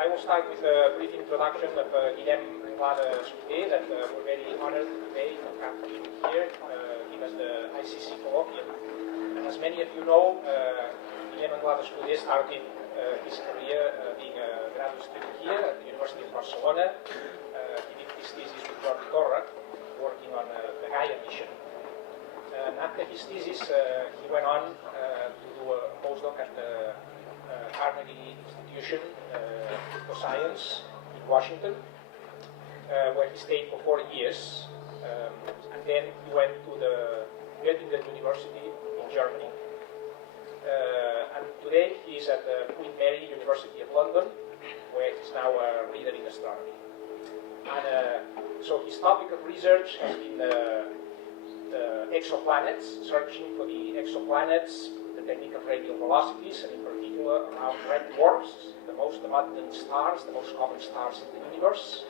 I will start with a brief introduction of Guillem Anglada-Escudé, that we're very honored today to have him here, give us the ICC Colloquia. And as many of you know, Guillem Anglada-Escudé started his career being a graduate student here at the University of Barcelona. He did his thesis with Doppler, working on the Gaia mission. And after his thesis, he went on to do a postdoc at the Carnegie Institution for Science in Washington, where he stayed for 4 years, and then he went to the Göttingen University in Germany. And today he is at the Queen Mary University of London, where he's now a reader in astronomy. And so his topic of research has been the exoplanets, searching for the exoplanets, the technique of radial velocities, and in particular around red dwarfs, the most abundant stars, the most common stars in the universe.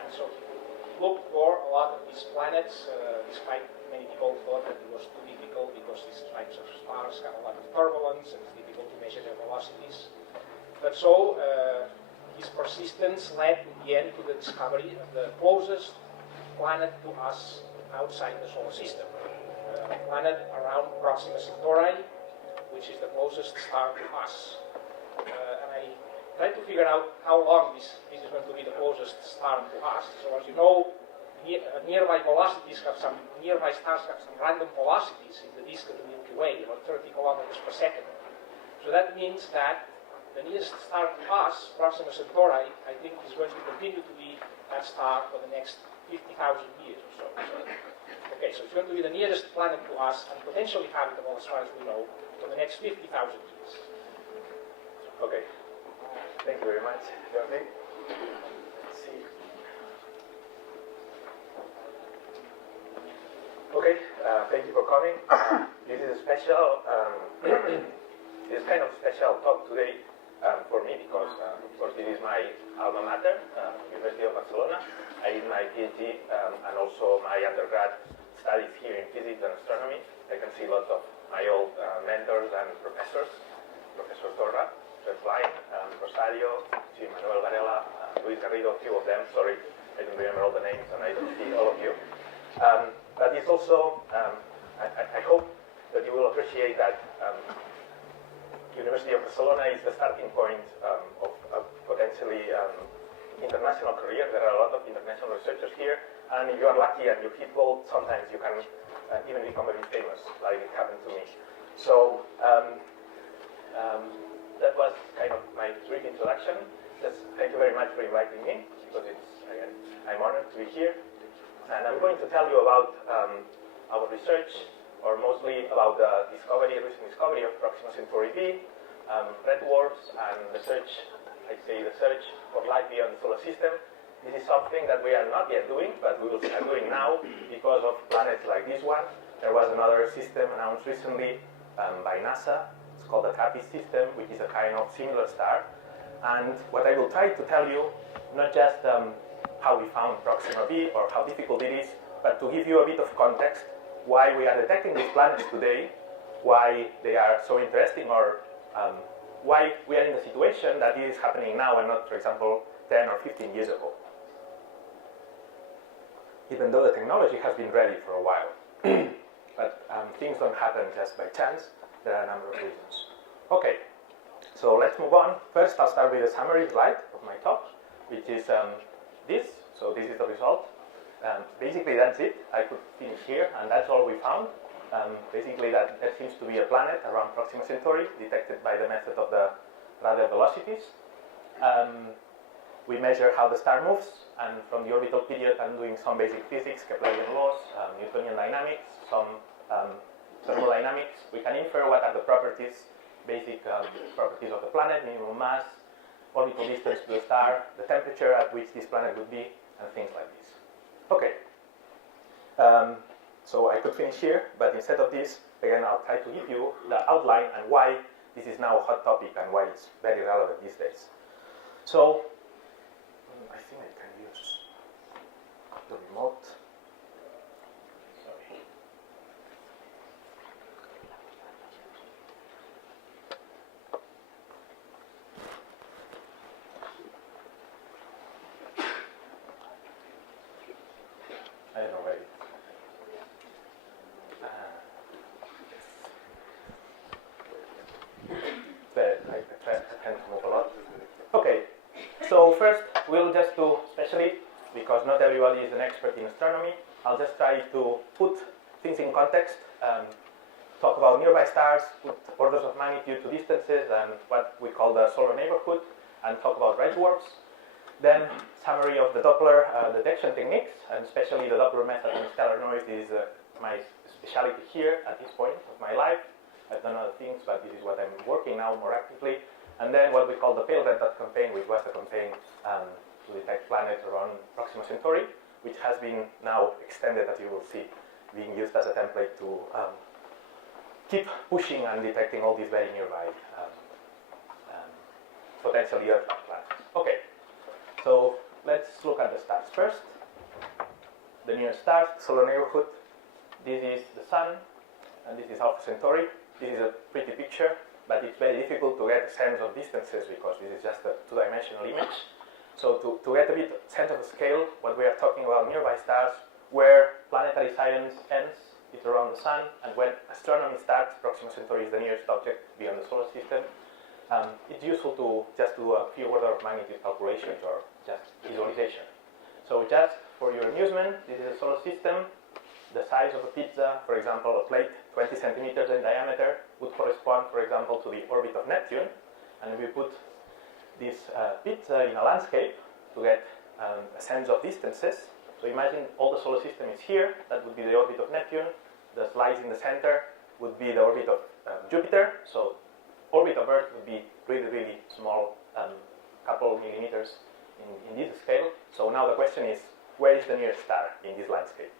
And so he looked for a lot of these planets, despite many people thought that it was too difficult because these types of stars have a lot of turbulence and it's difficult to measure their velocities. But so his persistence led in the end to the discovery of the closest planet to us outside the solar system, a planet around Proxima Centauri, which is the closest star to us. And I tried to figure out how long this is going to be the closest star to us. So as you know, nearby velocities have some, nearby stars have some random velocities in the disk of the Milky Way, about 30 kilometers per second. So that means that the nearest star to us, Proxima Centauri, I think is going to continue to be that star for the next 50,000 years or so. Okay, so it's going to be the nearest planet to us and potentially habitable as far as we know for the next 50,000 years. Okay, thank you very much, Jordi. Let's see. Okay, thank you for coming. This is a special, this kind of special talk today for me because, of course, this is my alma mater, University of Barcelona. I did my PhD and also my undergrad studies here in physics and astronomy. I can see lots of my old mentors and professors, Professor Torra, Josep Klein, Rosario, Manuel Varela, Luis Garrido, a few of them. Sorry, I don't remember all the names and I don't see all of you. But it's also, I hope that you will appreciate that University of Barcelona is the starting point of a potentially international career. There are a lot of international researchers here, and if you are lucky and you hit gold, sometimes you can even become very famous, like it happened to me. So that was kind of my brief introduction. Thank you very much for inviting me, because again, I'm honored to be here. And I'm going to tell you about our research, or mostly about the recent discovery of Proxima Centauri b, red dwarfs, and the search for life beyond the solar system. This is something that we are not yet doing, but we will start doing now because of planets like this one. There was another system announced recently by NASA. It's called the TRAPPIST system, which is a kind of similar star. And what I will try to tell you, not just how we found Proxima b or how difficult it is, but to give you a bit of context why we are detecting these planets today, why they are so interesting, or why we are in the situation that it is happening now and not, for example, 10 or 15 years ago. Even though the technology has been ready for a while. But things don't happen just by chance. There are a number of reasons. Okay, so let's move on. First, I'll start with a summary slide of my talk, which is this. So this is the result. Basically, that's it. I could finish here, and that's all we found. Basically, that there seems to be a planet around Proxima Centauri, detected by the method of the radial velocities. We measure how the star moves, and from the orbital period, I'm doing some basic physics, Keplerian laws, Newtonian dynamics, some thermodynamics. We can infer what are the properties, basic properties of the planet, minimum mass, orbital distance to the star, the temperature at which this planet would be, and things like this. Okay. So I could finish here, but instead of this, again, I'll try to give you the outline and why this is now a hot topic and why it's very relevant these days. So, I think I can use the remote. Sorry. we'll just do, especially because not everybody is an expert in astronomy, I'll just try to put things in context, talk about nearby stars, put orders of magnitude to distances and what we call the solar neighborhood, and talk about red dwarfs. Then summary of the Doppler detection techniques, and especially the Doppler method in stellar noise. This is my specialty here at this point of my life. I've done other things, but this is what I'm working now more actively. And then what we call the pale red dot campaign, which was the campaign to detect planets around Proxima Centauri, which has been now extended, as you will see, being used as a template to keep pushing and detecting all these very nearby potentially Earth-like planets. Okay, so let's look at the stars first. The nearest stars, solar neighborhood. This is the Sun, and this is Alpha Centauri. This is a pretty picture, but it's very difficult to get a sense of distances because this is just a two-dimensional image. So to get a bit sense of the scale, what we are talking about nearby stars, where planetary science ends, it's around the Sun, and when astronomy starts, Proxima Centauri is the nearest object beyond the solar system. It's useful to just do a few order of magnitude calculations or just visualization. So just for your amusement, this is a solar system. The size of a pizza, for example, a plate 20 centimeters in diameter, would correspond, for example, to the orbit of Neptune. And we put this pizza in a landscape to get a sense of distances. So imagine all the solar system is here. That would be the orbit of Neptune. The slice in the center would be the orbit of Jupiter. So orbit of Earth would be really, really small, couple millimeters in this scale. So now the question is, where is the nearest star in this landscape?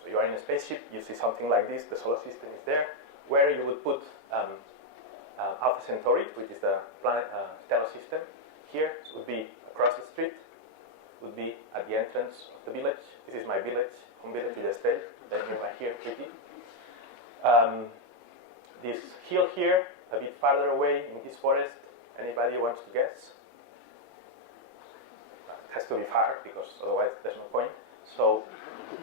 So you are in a spaceship, you see something like this, the solar system is there, where you would put Alpha Centauri, which is the planet stellar system. Here would be across the street, would be at the entrance of the village. This is my village, home village, Villastel, then you are here, pretty. This hill here, a bit farther away in this forest, anybody wants to guess? It has to be far, because otherwise there's no point. So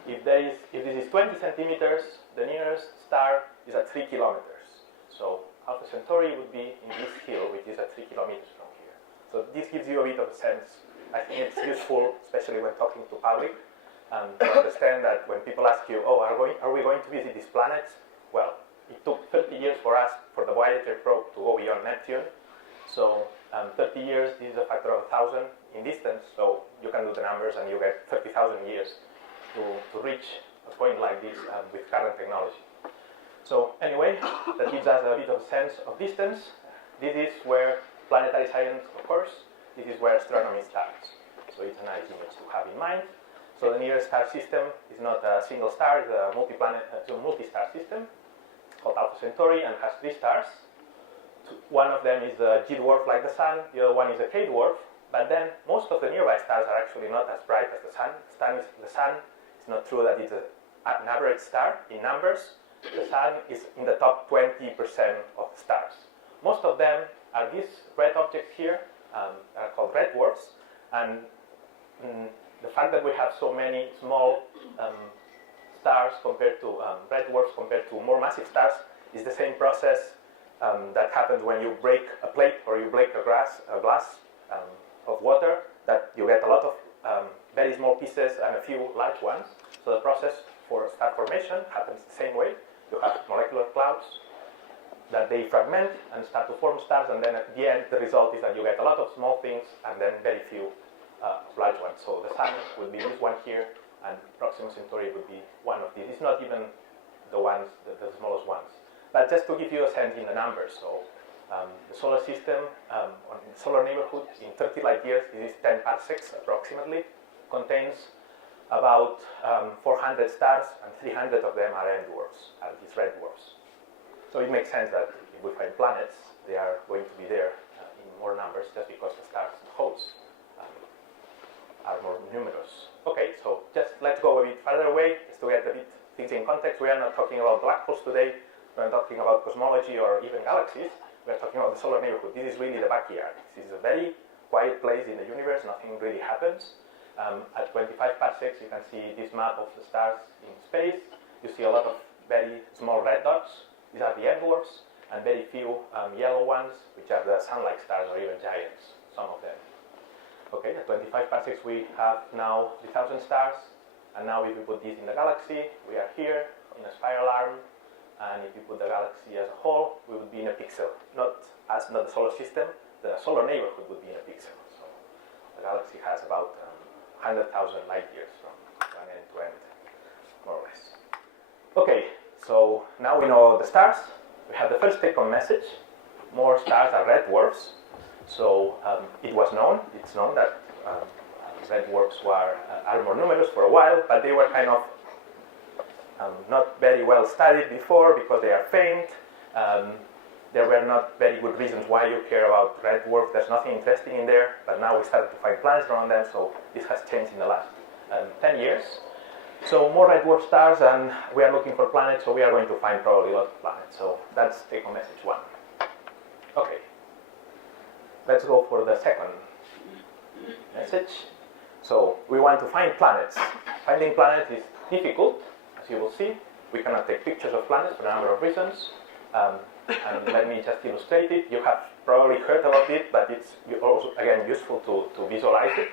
if this is 20 centimeters, the nearest star is at 3 kilometers. So Alpha Centauri would be in this hill, which is at 3 kilometers from here. So this gives you a bit of a sense. I think it's useful, especially when talking to public, to understand that when people ask you, oh, are we going to visit these planets? Well, it took 30 years for us, for the Voyager probe, to go beyond Neptune. So 30 years, this is a factor of 1,000 in distance, so you can do the numbers and you get 30,000 years to reach a point like this with current technology. So anyway, that gives us a bit of a sense of distance. This is where planetary science occurs. This is where astronomy starts. So it's a nice image to have in mind. So the nearest star system is not a single star, it's a multi-star system. It's called Alpha Centauri and has 3 stars. One of them is a G dwarf like the Sun, the other one is a K dwarf, but then most of the nearby stars are actually not as bright as the Sun. The Sun is not true that it's an average star in numbers. The Sun is in the top 20% of stars. Most of them are these red objects here, are called red dwarfs, and the fact that we have so many small stars compared to red dwarfs compared to more massive stars is the same process that happens when you break a plate or you break a glass of water, that you get a lot of very small pieces and a few large ones. So the process for star formation happens the same way. You have molecular clouds that they fragment and start to form stars, and then at the end the result is that you get a lot of small things and then very few large ones. So the Sun would be this one here, and Proxima Centauri would be one of these. It's not even the ones, the smallest ones. But just to give you a sense in the numbers, so the solar system, on the solar neighborhood in 30 light years, this is 10 parsecs approximately, contains about 400 stars, and 300 of them are M-dwarfs, are these red dwarfs. So it makes sense that if we find planets, they are going to be there in more numbers just because the stars, the hosts, are more numerous. Okay, so just let's go a bit further away just to get a bit things in context. We are not talking about black holes today. We're not talking about cosmology or even galaxies. We're talking about the solar neighborhood. This is really the backyard. This is a very quiet place in the universe. Nothing really happens. At 25 parsecs, you can see this map of the stars in space. You see a lot of very small red dots. These are the M-dwarfs, and very few yellow ones, which are the sun-like stars or even giants, some of them. Okay, at 25 parsecs we have now 3,000 stars, and now if we put this in the galaxy, we are here in a spiral arm, and if you put the galaxy as a whole, we would be in a pixel. Not us, not the solar system, the solar neighborhood would be in a pixel. So the galaxy has about 100,000 light years from one end to end, more or less. Okay, so now we know the stars. We have the first take-home message. More stars are red dwarfs. So it's known that red dwarfs are more numerous for a while, but they were kind of not very well studied before because they are faint. There were not very good reasons why you care about red dwarfs. There's nothing interesting in there, but now we started to find planets around them, so this has changed in the last 10 years. So more red dwarf stars, and we are looking for planets, so we are going to find probably a lot of planets. So that's take-home message 1. Okay. Let's go for the second message. So we want to find planets. Finding planets is difficult, as you will see. We cannot take pictures of planets for a number of reasons. And let me just illustrate it. You have probably heard about it, but it's also, again, useful to visualize it.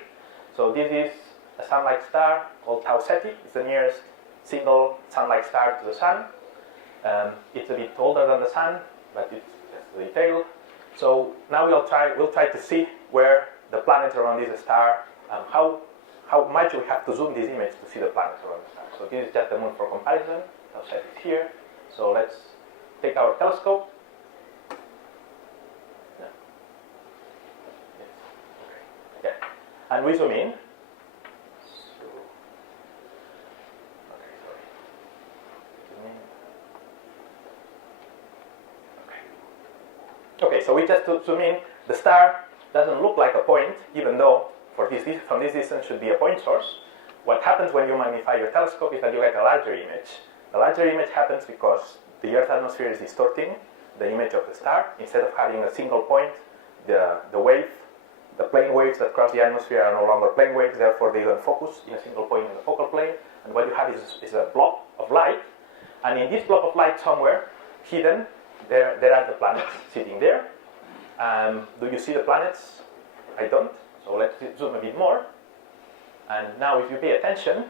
So this is a sun-like star called Tau Ceti. It's the nearest single sun-like star to the sun. It's a bit older than the sun, but it's just the detail. So now we'll try to see where the planets around this star, how much we have to zoom this image to see the planets around the star. So this is just the moon for comparison. Tau Ceti is here. So let's take our telescope. Yeah. Yes. Okay. Yeah. And we zoom in. Okay, so we just zoom in. The star doesn't look like a point, even though from this distance should be a point source. What happens when you magnify your telescope is that you get a larger image. The larger image happens because the Earth's atmosphere is distorting the image of the star. Instead of having a single point, the plane waves that cross the atmosphere are no longer plane waves, therefore they don't focus in a single point in the focal plane. And what you have is a blob of light. And in this blob of light somewhere, hidden, there are the planets sitting there. Do you see the planets? I don't. So let's zoom a bit more. And now if you pay attention,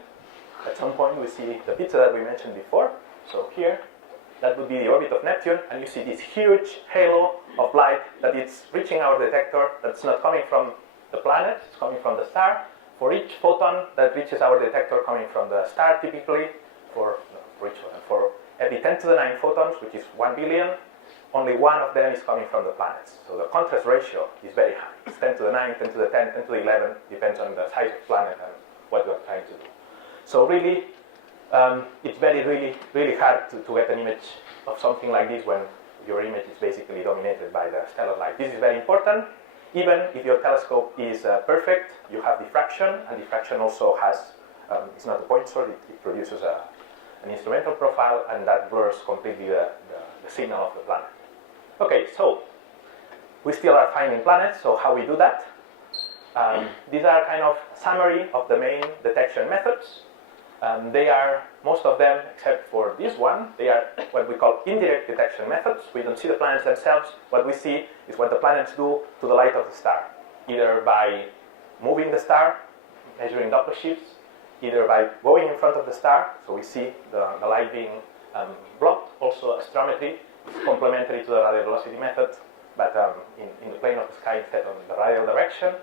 at some point we see the pizza that we mentioned before. So here, that would be the orbit of Neptune, and you see this huge halo of light that is reaching our detector. That's not coming from the planet, it's coming from the star. For each photon that reaches our detector coming from the star, typically, for every 10 to the 9 photons, which is 1 billion, only one of them is coming from the planets. So the contrast ratio is very high. It's 10 to the 9, 10 to the 10, 10 to the 11, depends on the size of planet and what you are trying to do. So really, it's really hard to get an image of something like this when your image is basically dominated by the stellar light. This is very important. Even if your telescope is perfect, you have diffraction, and diffraction also has, it's not a point source, it produces an instrumental profile, and that blurs completely the signal of the planet. Okay, so we still are finding planets, so how we do that? These are kind of summary of the main detection methods. They are, most of them, except for this one, they are what we call indirect detection methods. We don't see the planets themselves. What we see is what the planets do to the light of the star, either by moving the star, measuring Doppler shifts, either by going in front of the star, so we see the light being blocked. Also, astrometry is complementary to the radial velocity method, but in the plane of the sky instead of the radial direction.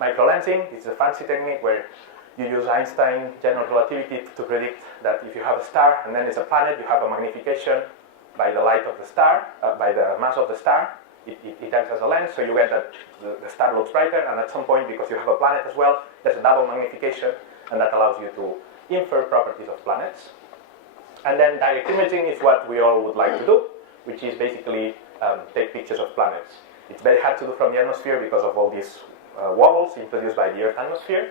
Microlensing is a fancy technique where you use Einstein general relativity to predict that if you have a star and then there's a planet, you have a magnification by the light of the star, by the mass of the star. It acts as a lens, so you get that the star looks brighter, and at some point, because you have a planet as well, there's a double magnification, and that allows you to infer properties of planets. And then direct imaging is what we all would like to do, which is basically take pictures of planets. It's very hard to do from the atmosphere because of all these wobbles introduced by the Earth atmosphere.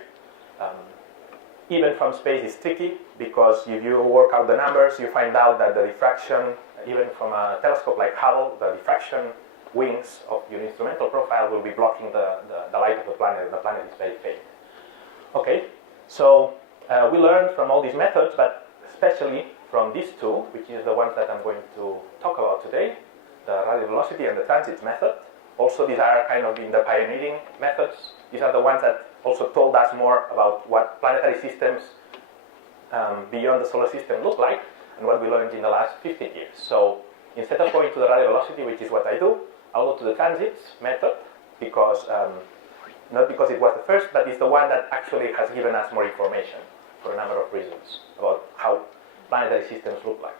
Even from space is tricky, because if you work out the numbers, you find out that the diffraction, even from a telescope like Hubble, the diffraction wings of your instrumental profile will be blocking the light of the planet, and the planet is very faint. Okay, so we learned from all these methods, but especially from these two, which is the ones that I'm going to talk about today, the radial velocity and the transits method. Also, these are kind of in the pioneering methods. These are the ones that also told us more about what planetary systems beyond the solar system look like and what we learned in the last 15 years. So instead of going to the radial velocity, which is what I do, I'll go to the transits method because, not because it was the first, but it's the one that actually has given us more information for a number of reasons about how planetary systems look like.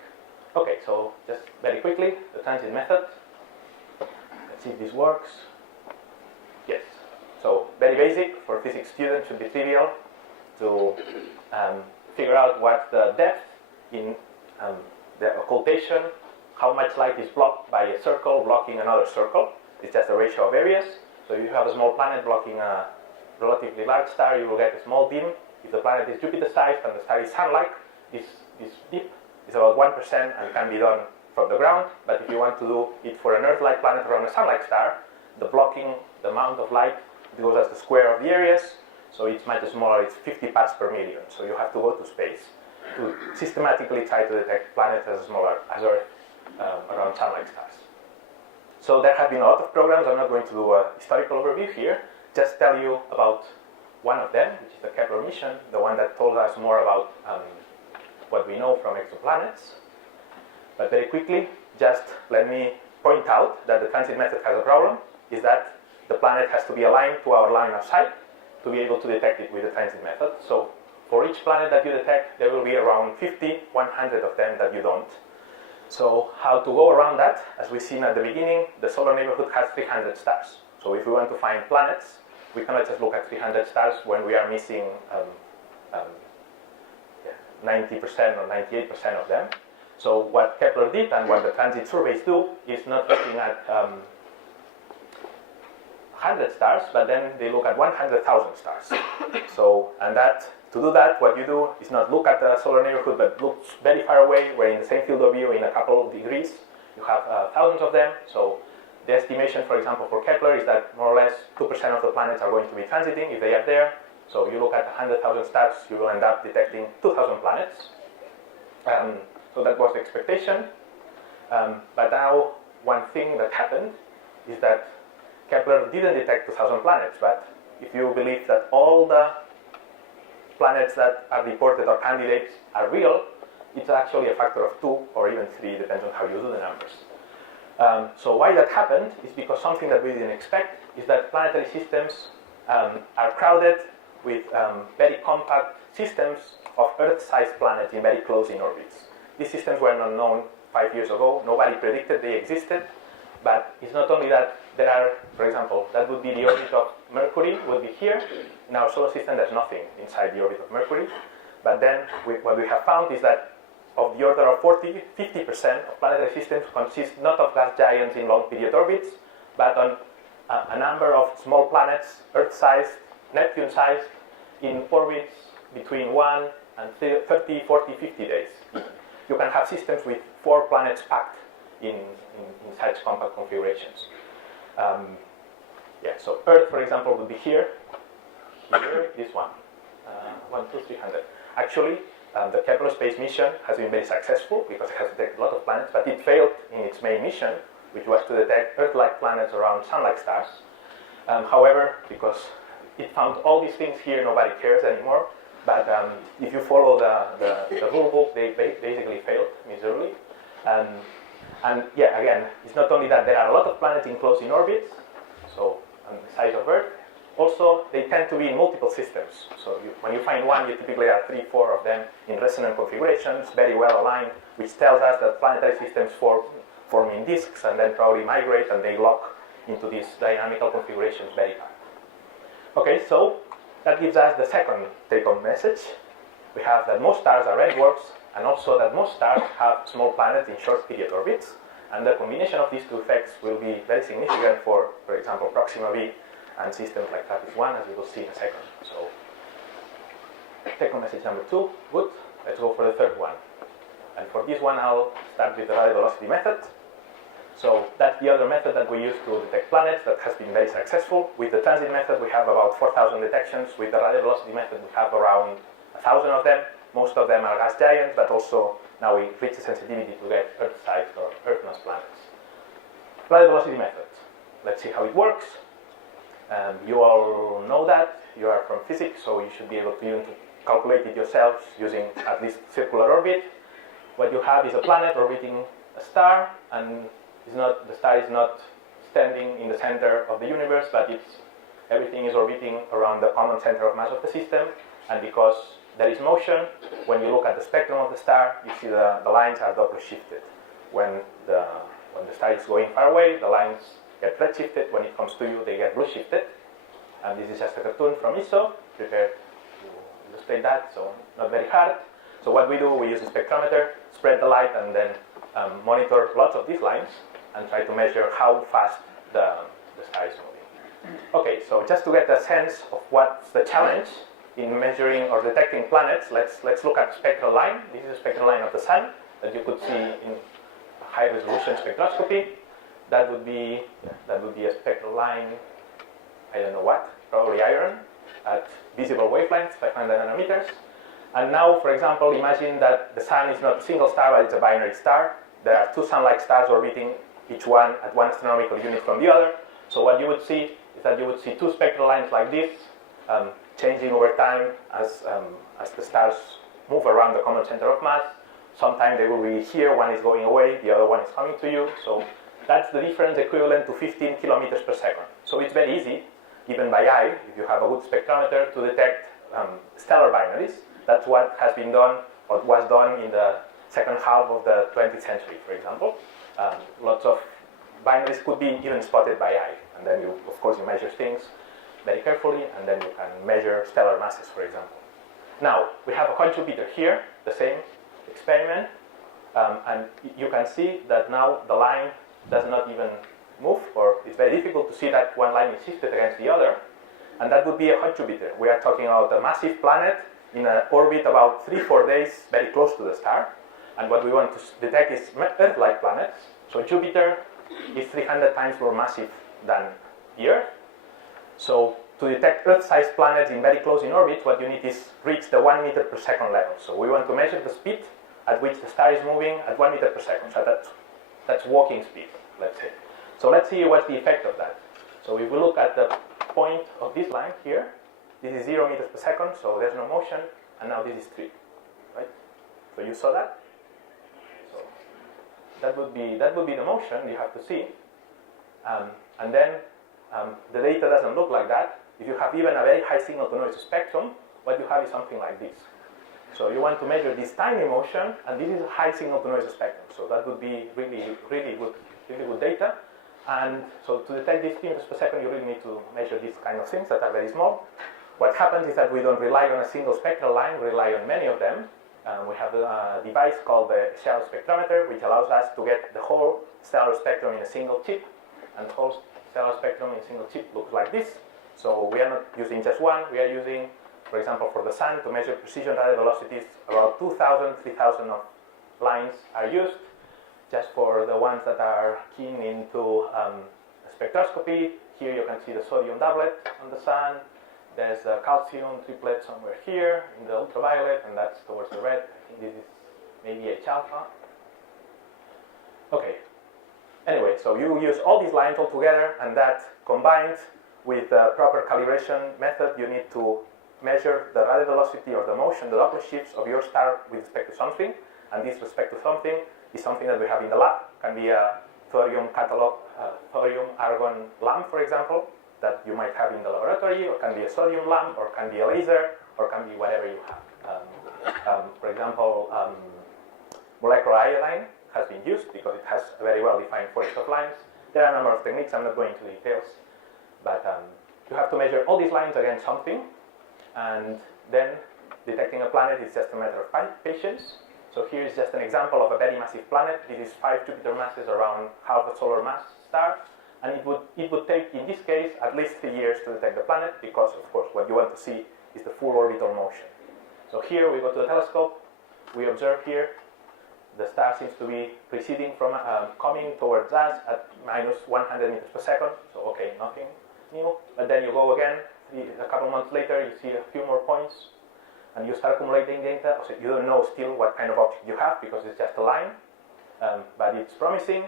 Okay, so just very quickly, the transit method. Let's see if this works. Yes. So very basic, for physics students should be trivial to figure out what the depth in the occultation, how much light is blocked by a circle blocking another circle. It's just a ratio of areas. So if you have a small planet blocking a relatively large star, you will get a small dim. If the planet is Jupiter-sized and the star is Sun-like, this dip is about 1% and can be done from the ground. But if you want to do it for an Earth-like planet around a Sun-like star, the blocking, the amount of light, it goes as the square of the areas. So it's much smaller, it's 50 parts per million. So you have to go to space to systematically try to detect planets as smaller as Earth around Sun-like stars. So there have been a lot of programs. I'm not going to do a historical overview here. Just tell you about one of them, which is the Kepler mission, the one that told us more about what we know from exoplanets. But very quickly, just let me point out that the transit method has a problem, is that the planet has to be aligned to our line of sight to be able to detect it with the transit method. So for each planet that you detect, there will be around 50, 100 of them that you don't. So how to go around that? As we've seen at the beginning, the solar neighborhood has 300 stars. So if we want to find planets, we cannot just look at 300 stars when we are missing 90% or 98% of them. So what Kepler did and what the transit surveys do is not looking at 100 stars, but then they look at 100,000 stars. So, and that, to do that, what you do is not look at the solar neighborhood, but look very far away, where in the same field of view, in a couple of degrees, you have thousands of them. So the estimation, for example, for Kepler is that more or less 2% of the planets are going to be transiting if they are there. So you look at 100,000 stars, you will end up detecting 2,000 planets. So that was the expectation. But now, one thing that happened is that Kepler didn't detect 2,000 planets, but if you believe that all the planets that are reported or candidates are real, it's actually a factor of 2 or even 3, depends on how you do the numbers. So why that happened is because something that we didn't expect is that planetary systems are crowded with very compact systems of Earth-sized planets in very close in orbits. These systems were not known 5 years ago. Nobody predicted they existed. But it's not only that there are, for example, that would be the orbit of Mercury, would be here. In our solar system, there's nothing inside the orbit of Mercury. But then what we have found is that of the order of 40-50% of planetary systems consist not of gas giants in long period orbits, but on a number of small planets, Earth-sized, Neptune-sized, in orbits between 1 and 30, 40, 50 days. You can have systems with 4 planets packed in such compact configurations. So Earth, for example, would be here, this one, 1, 2, 300. Actually, the Kepler space mission has been very successful because it has detected a lot of planets, but it failed in its main mission, which was to detect Earth-like planets around Sun-like stars. However, because it found all these things here, nobody cares anymore. But if you follow the rule book, they basically failed miserably. And yeah, again, it's not only that there are a lot of planets enclosed in orbits, so on the size of Earth, also they tend to be in multiple systems. So when you find one, you typically have 3, 4 of them in resonant configurations, very well aligned, which tells us that planetary systems form in disks and then probably migrate and they lock into these dynamical configurations very fast. Okay, so that gives us the second take-home message. We have that most stars are red dwarfs, and also that most stars have small planets in short period orbits, and the combination of these two effects will be very significant for example, Proxima b and systems like TRAPPIST-1, as we will see in a second. So, take-home message number 2, good. Let's go for the third one. And for this one, I'll start with the radial velocity method. So that's the other method that we use to detect planets that has been very successful. With the transit method, we have about 4,000 detections. With the radial velocity method, we have around 1,000 of them. Most of them are gas giants, but also now we reach the sensitivity to get Earth-sized or Earth-mass planets. Radial velocity method. let's see how it works. You all know that. You are from physics, so you should be able to even calculate it yourselves using at least circular orbit. What you have is a planet orbiting a star, and the star is not standing in the center of the universe, but everything is orbiting around the common center of mass of the system. And because there is motion, when you look at the spectrum of the star, you see the lines are Doppler shifted. When the star is going far away, the lines get red shifted. When it comes to you, they get blue shifted. And this is just a cartoon from ISO, prepared to illustrate that, so not very hard. So what we do, we use a spectrometer, spread the light, and then monitor lots of these lines and try to measure how fast the star is moving. Okay, so just to get a sense of what's the challenge in measuring or detecting planets, let's look at the spectral line. This is a spectral line of the sun that you could see in high resolution spectroscopy. That would be a spectral line, I don't know what, probably iron, at visible wavelengths, 500 nanometers. And now, for example, imagine that the sun is not a single star, but it's a binary star. There are two sun-like stars orbiting, each one at one astronomical unit from the other. So what you would see is that you would see two spectral lines like this, changing over time as the stars move around the common center of mass. Sometimes they will be here, one is going away, the other one is coming to you. So that's the difference equivalent to 15 kilometers per second. So it's very easy, even by eye, if you have a good spectrometer, to detect stellar binaries. That's what has been done, or was done in the second half of the 20th century, for example. Lots of binaries could be even spotted by eye. And then of course, you measure things very carefully, and then you can measure stellar masses, for example. Now, we have a hot Jupiter here, the same experiment, and you can see that now the line does not even move, or it's very difficult to see that one line is shifted against the other, and that would be a hot Jupiter. We are talking about a massive planet in an orbit about 3-4 days very close to the star, and what we want to detect is Earth-like planets. So Jupiter is 300 times more massive than the Earth. So to detect Earth-sized planets in very close in orbit, what you need is reach the 1 meter per second level. So we want to measure the speed at which the star is moving at 1 meter per second. So that's walking speed, let's say. So let's see what's the effect of that. So if we look at the point of this line here, this is 0 meters per second, so there's no motion, and now this is 3, right? So you saw that? So that would be the motion you have to see. And then the data doesn't look like that. If you have even a very high signal-to-noise spectrum, what you have is something like this. So you want to measure this tiny motion, and this is a high signal-to-noise spectrum. So that would be really good data. And so to detect these 3 meters per second, you really need to measure these kind of things that are very small. What happens is that we don't rely on a single spectral line, we rely on many of them. We have a device called the shadow spectrometer, which allows us to get the whole stellar spectrum in a single chip. And the whole stellar spectrum in a single chip looks like this. So we are not using just one, we are using, for example, for the sun, to measure precision radio velocities, about 2,000, 3,000 of lines are used. Just for the ones that are keen into spectroscopy, here you can see the sodium doublet on the sun. There's a calcium triplet somewhere here in the ultraviolet, and that's towards the red. I think this is maybe H alpha. Okay. Anyway, so you use all these lines all together, and that combined with the proper calibration method, you need to measure the radial velocity or the motion, the Doppler shifts of your star with respect to something, and this respect to something is something that we have in the lab. It can be a thorium catalog, thorium argon lamp, for example, that you might have in the laboratory, or can be a sodium lamp, or can be a laser, or can be whatever you have. For example, molecular iodine has been used because it has a very well-defined forest of lines. There are a number of techniques, I'm not going into details, but you have to measure all these lines against something, and then detecting a planet is just a matter of patience. So here is just an example of a very massive planet. This is 5 Jupiter masses around half a solar mass star, and it would take, in this case, at least 3 years to detect the planet, because, of course, what you want to see is the full orbital motion. So here we go to the telescope, we observe here, the star seems to be receding from, coming towards us at minus 100 meters per second, so okay, nothing new. But then you go again, a couple months later, you see a few more points, and you start accumulating data. So you don't know still what kind of object you have, because it's just a line, but it's promising.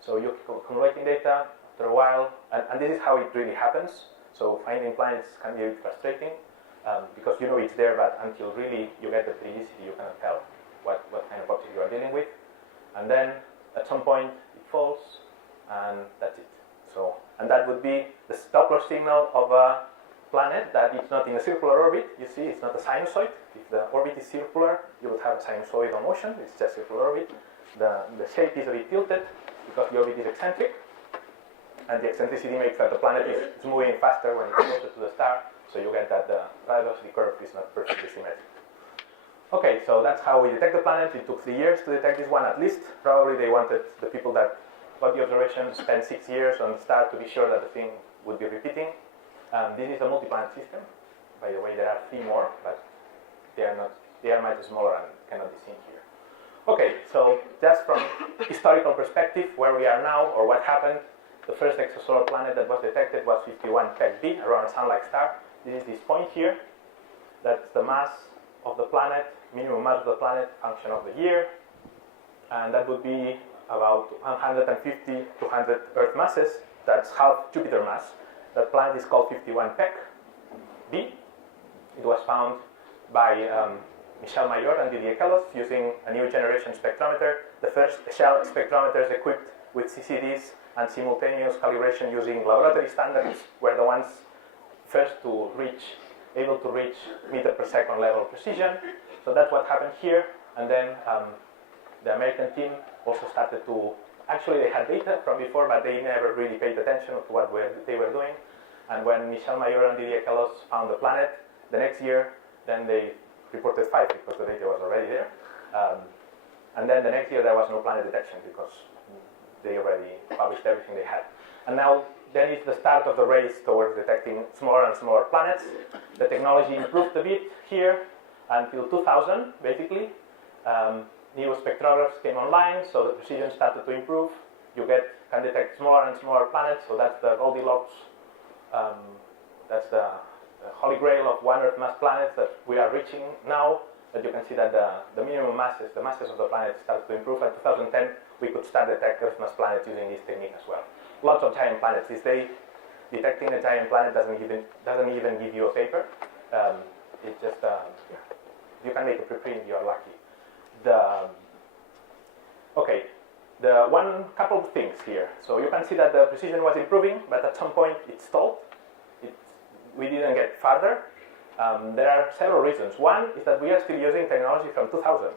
So you're accumulating data. after a while, and this is how it really happens. So finding planets can be a bit frustrating because you know it's there, but until really you get the periodicity, you cannot tell what kind of object you are dealing with. And then at some point it falls, and that's it. So, and that would be the Doppler signal of a planet that it's not in a circular orbit. You see, it's not a sinusoid. If the orbit is circular, you would have a sinusoidal motion. It's just circular orbit. The shape is a bit tilted because the orbit is eccentric, and the eccentricity makes that the planet is moving faster when it's closer to the star, so you get that the velocity curve is not perfectly symmetric. Okay, so that's how we detect the planet. It took 3 years to detect this one at least. Probably they wanted the people that got the observation to spend 6 years on the star to be sure that the thing would be repeating. This is a multi-planet system. By the way, there are 3 more, but they are much smaller and cannot be seen here. Okay, so just from historical perspective, where we are now, or what happened, the first exosolar planet that was detected was 51 Pec b, around a Sun-like star. This is this point here. That's the mass of the planet, minimum mass of the planet, function of the year. And that would be about 150 to 100 Earth masses. That's half Jupiter mass. That planet is called 51 Pec b. It was found by Michel Mayor and Didier Queloz using a new generation spectrometer. The first shell spectrometers equipped with CCDs and simultaneous calibration using laboratory standards were the ones first to reach, able to reach meter per second level precision. So that's what happened here. And then the American team also started to, actually they had data from before, but they never really paid attention to what they were doing. And when Michel Mayor and Didier Queloz found the planet, the next year, then they reported 5 because the data was already there. And then the next year there was no planet detection because they already published everything they had. And now, then is the start of the race towards detecting smaller and smaller planets. The technology improved a bit here until 2000, basically. New spectrographs came online, so the precision started to improve. You can detect smaller and smaller planets, so that's the Goldilocks, that's the holy grail of one Earth mass planets that we are reaching now. But you can see that the minimum masses, the masses of the planets started to improve. In 2010, we could start detect Earth mass planets using this technique as well. Lots of giant planets. This day, detecting a giant planet doesn't even give you a paper. It's just you can make a preprint. You are lucky. Couple of things here. So you can see that the precision was improving, but at some point it stalled. We didn't get farther. There are several reasons. One is that we are still using technology from 2000.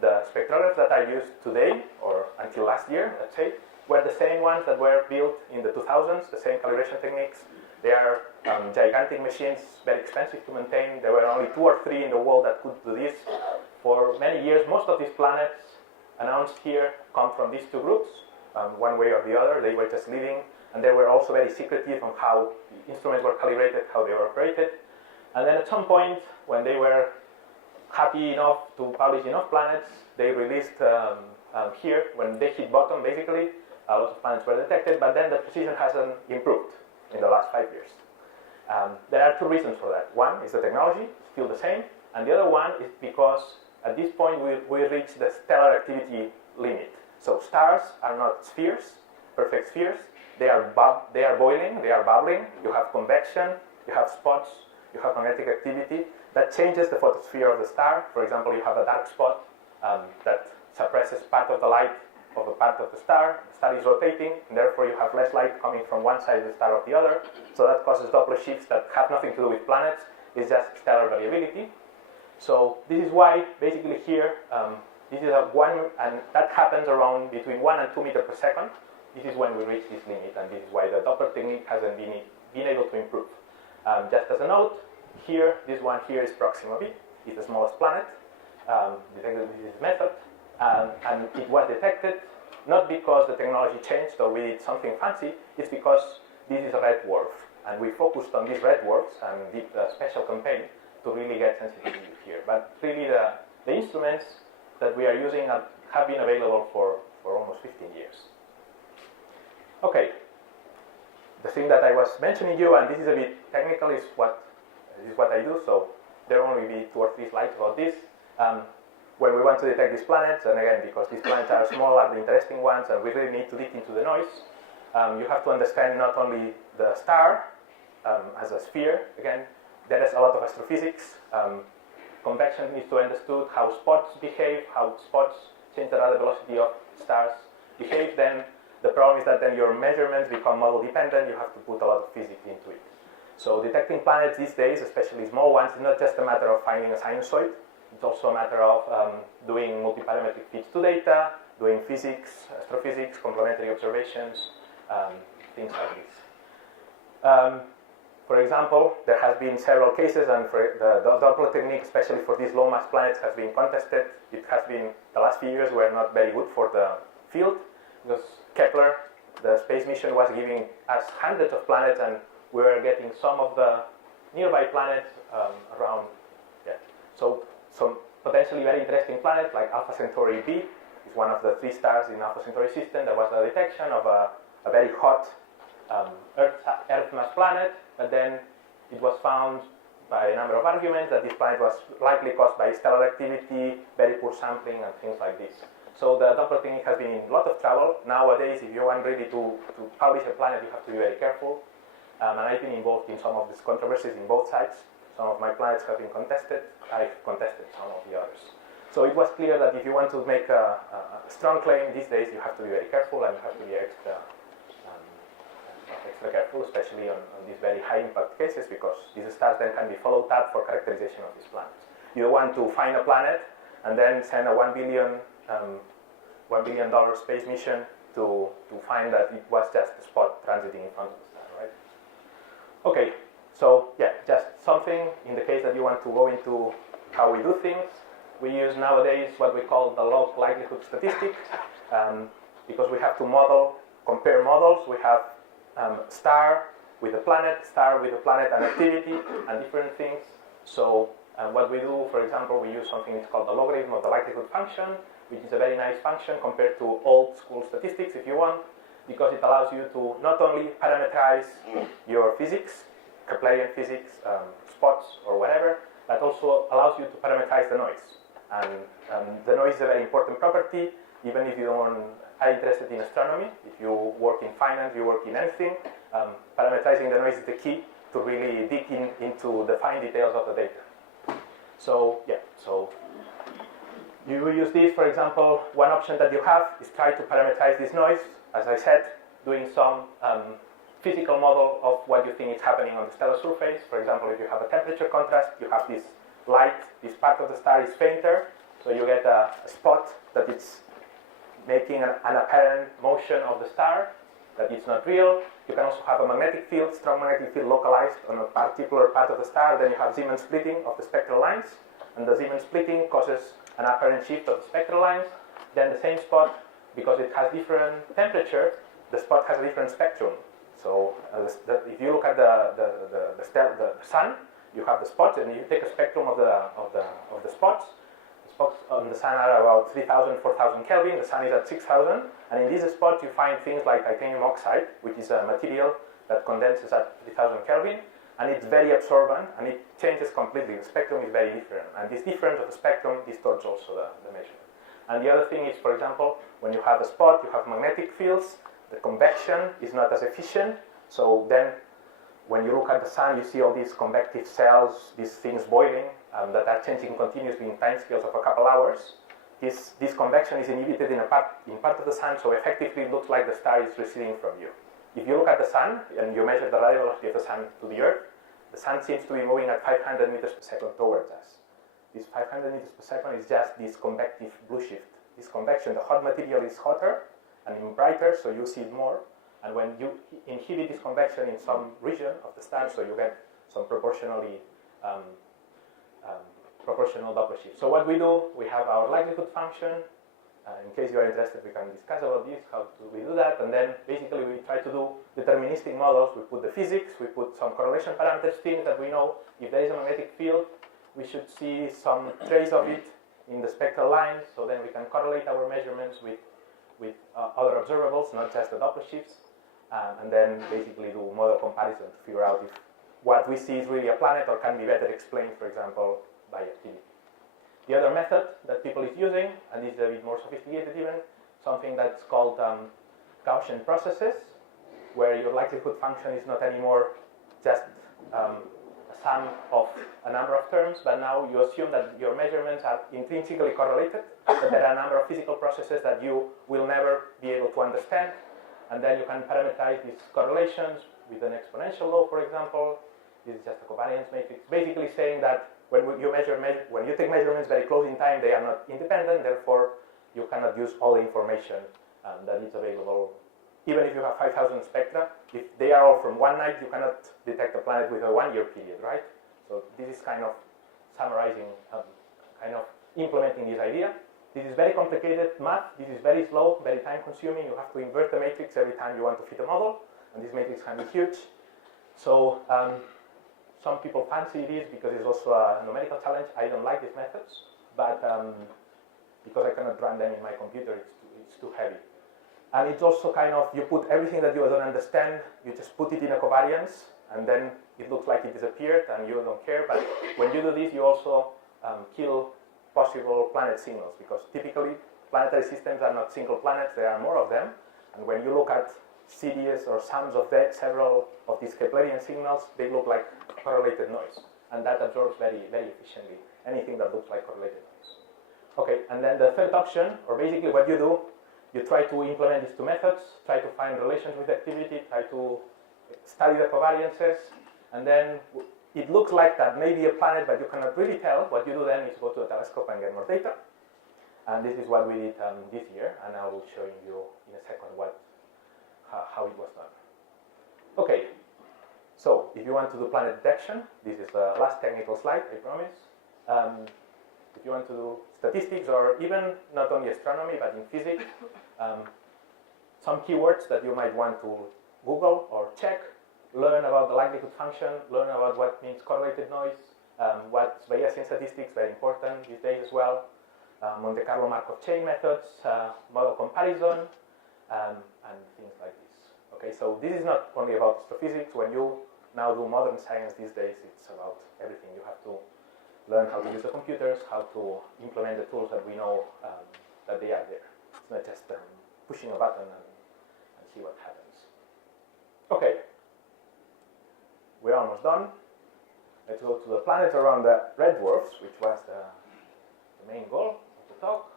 The spectrographs that are used today, or until last year, let's say, were the same ones that were built in the 2000s, the same calibration techniques. They are gigantic machines, very expensive to maintain. There were only 2 or 3 in the world that could do this. For many years, most of these planets announced here come from these 2 groups, one way or the other. They were just living, and they were also very secretive on how the instruments were calibrated, how they were operated. And then at some point, when they were happy enough to publish enough planets, they released here, when they hit bottom, basically, a lot of planets were detected, but then the precision hasn't improved in the last 5 years. There are 2 reasons for that. One is the technology, still the same, and the other one is because at this point we reach the stellar activity limit. So stars are not spheres, perfect spheres. They are boiling, they are bubbling. You have convection, you have spots, you have magnetic activity. That changes the photosphere of the star. For example, you have a dark spot that suppresses part of the light of a part of the star. The star is rotating, and therefore you have less light coming from one side of the star or the other. So that causes Doppler shifts that have nothing to do with planets. It's just stellar variability. So this is why, basically here, this is and that happens around between 1 and 2 meters per second. This is when we reach this limit, and this is why the Doppler technique hasn't been able to improve. Just as a note, here, this one here is Proxima b. It's the smallest planet, detected with this method, and it was detected not because the technology changed or we did something fancy. It's because this is a red dwarf, and we focused on these red dwarfs and did a special campaign to really get sensitivity here. But really, the instruments that we are using have been available for almost 15 years. Okay, the thing that I was mentioning you, and this is a bit technical, is what I do. So there will only be 2 or 3 slides about this. When we want to detect these planets, and again, because these planets are small, are the interesting ones, and we really need to dig into the noise, you have to understand not only the star as a sphere. Again, there is a lot of astrophysics. Convection needs to be understood, how spots behave, how spots change the radial velocity of stars behave. Then the problem is that then your measurements become model dependent. You have to put a lot of physics into it. So detecting planets these days, especially small ones, is not just a matter of finding a sinusoid. It's also a matter of doing multiparametric fits to data, doing physics, astrophysics, complementary observations, things like this. For example, there has been several cases, and for the Doppler technique, especially for these low mass planets, has been contested. It has been, the last few years were not very good for the field, because Kepler, the space mission, was giving us hundreds of planets, and we were getting some of the nearby planets around. Yeah. So some potentially very interesting planets like Alpha Centauri b is one of the 3 stars in Alpha Centauri system. There was a detection of a very hot Earth mass planet, but then it was found by a number of arguments that this planet was likely caused by stellar activity, very poor sampling, and things like this. So the Doppler technique has been in a lot of trouble. Nowadays, if you want really to publish a planet, you have to be very careful. And I've been involved in some of these controversies in both sides. Some of my planets have been contested. I've contested some of the others. So it was clear that if you want to make a strong claim these days, you have to be very careful, and you have to be extra careful, especially on these very high impact cases, because these stars then can be followed up for characterization of these planets. You don't want to find a planet and then send a $1 billion space mission to find that it was just a spot transiting in front of the star, right? Okay, so yeah, just something in the case that you want to go into how we do things. We use nowadays what we call the log likelihood statistic, because we have to compare models. We have star with a planet, and activity, and different things. So what we do, for example, we use something that's called the logarithm of the likelihood function, which is a very nice function compared to old school statistics, if you want, because it allows you to not only parameterize your physics, Keplerian physics, spots or whatever, but also allows you to parameterize the noise. And the noise is a very important property, even if you are interested in astronomy. If you work in finance, you work in anything, parameterizing the noise is the key to really dig into the fine details of the data. So yeah, so you will use this, for example. One option that you have is try to parameterize this noise, as I said, doing some physical model of what you think is happening on the stellar surface. For example, if you have a temperature contrast, you have this light, this part of the star is fainter, so you get a spot that it's making an apparent motion of the star, that it's not real. You can also have a magnetic field, strong magnetic field localized on a particular part of the star. Then you have Zeeman splitting of the spectral lines, and the Zeeman splitting causes an apparent shift of the spectral lines. Then the same spot, because it has different temperature, the spot has a different spectrum. So if you look at the sun, you have the spots, and you take a spectrum of the spots. Spots on the sun are about 3,000, 4,000 Kelvin. The sun is at 6,000. And in these spots, you find things like titanium oxide, which is a material that condenses at 3,000 Kelvin. And it's very absorbent, and it changes completely. The spectrum is very different. And this difference of the spectrum distorts also the measurement. And the other thing is, for example, when you have a spot, you have magnetic fields. The convection is not as efficient. So then, when you look at the sun, you see all these convective cells, these things boiling, that are changing continuously in time scales of a couple hours. This convection is inhibited in part of the sun, so effectively it looks like the star is receding from you. If you look at the sun and you measure the radial velocity of the sun to the Earth, the sun seems to be moving at 500 meters per second towards us. This 500 meters per second is just this convective blue shift. This convection, the hot material is hotter and brighter, so you see it more. And when you inhibit this convection in some region of the star, so you get some proportional Doppler shift. So what we do, we have our likelihood function. In case you are interested, we can discuss about this, how do we do that. And then basically we try to do deterministic models. We put the physics, we put some correlation parameters, things that we know. If there is a magnetic field, we should see some trace of it in the spectral lines, so then we can correlate our measurements with other observables, not just the Doppler shifts. And then basically do model comparison to figure out if what we see is really a planet or can be better explained, for example, by activity. The other method that people is using, and this is a bit more sophisticated even, something that's called Gaussian processes. where your likelihood function is not anymore just a sum of a number of terms, but now you assume that your measurements are intrinsically correlated, that there are a number of physical processes that you will never be able to understand, and then you can parameterize these correlations with an exponential law, for example. This is just a covariance matrix, basically saying that when you take measurements very close in time, they are not independent, therefore you cannot use all the information that is available. Even if you have 5,000 spectra, if they are all from one night, you cannot detect a planet with a 1-year period, right? So this is kind of summarizing, kind of implementing this idea. This is very complicated math. This is very slow, very time-consuming. You have to invert the matrix every time you want to fit a model, and this matrix can be huge. So some people fancy this because it's also a numerical challenge. I don't like these methods, but because I cannot run them in my computer, it's too heavy. And it's also kind of, you put everything that you don't understand, you just put it in a covariance, and then it looks like it disappeared, and you don't care. But when you do this, you also kill possible planet signals, because typically planetary systems are not single planets, there are more of them. And when you look at series or sums of several of these Keplerian signals, they look like correlated noise. And that absorbs very, very efficiently anything that looks like correlated noise. Okay, and then the third option, or basically what you do, you try to implement these two methods, try to find relations with activity, try to study the covariances, and then it looks like that may be a planet, but you cannot really tell. What you do then is go to a telescope and get more data. And this is what we did this year, and I will show you in a second how it was done. Okay, so if you want to do planet detection, this is the last technical slide, I promise. If you want to do statistics, or even not only astronomy, but in physics, some keywords that you might want to Google or check, learn about the likelihood function, learn about what means correlated noise, what's Bayesian statistics, very important these days as well, Monte Carlo Markov chain methods, model comparison, and things like this. Okay, so this is not only about astrophysics. When you now do modern science these days, it's about everything. You have to learn how to use the computers, how to implement the tools that we know that they are there. It's not just pushing a button and see what happens. Okay, we're almost done. Let's go to the planets around the red dwarfs, which was the main goal of the talk.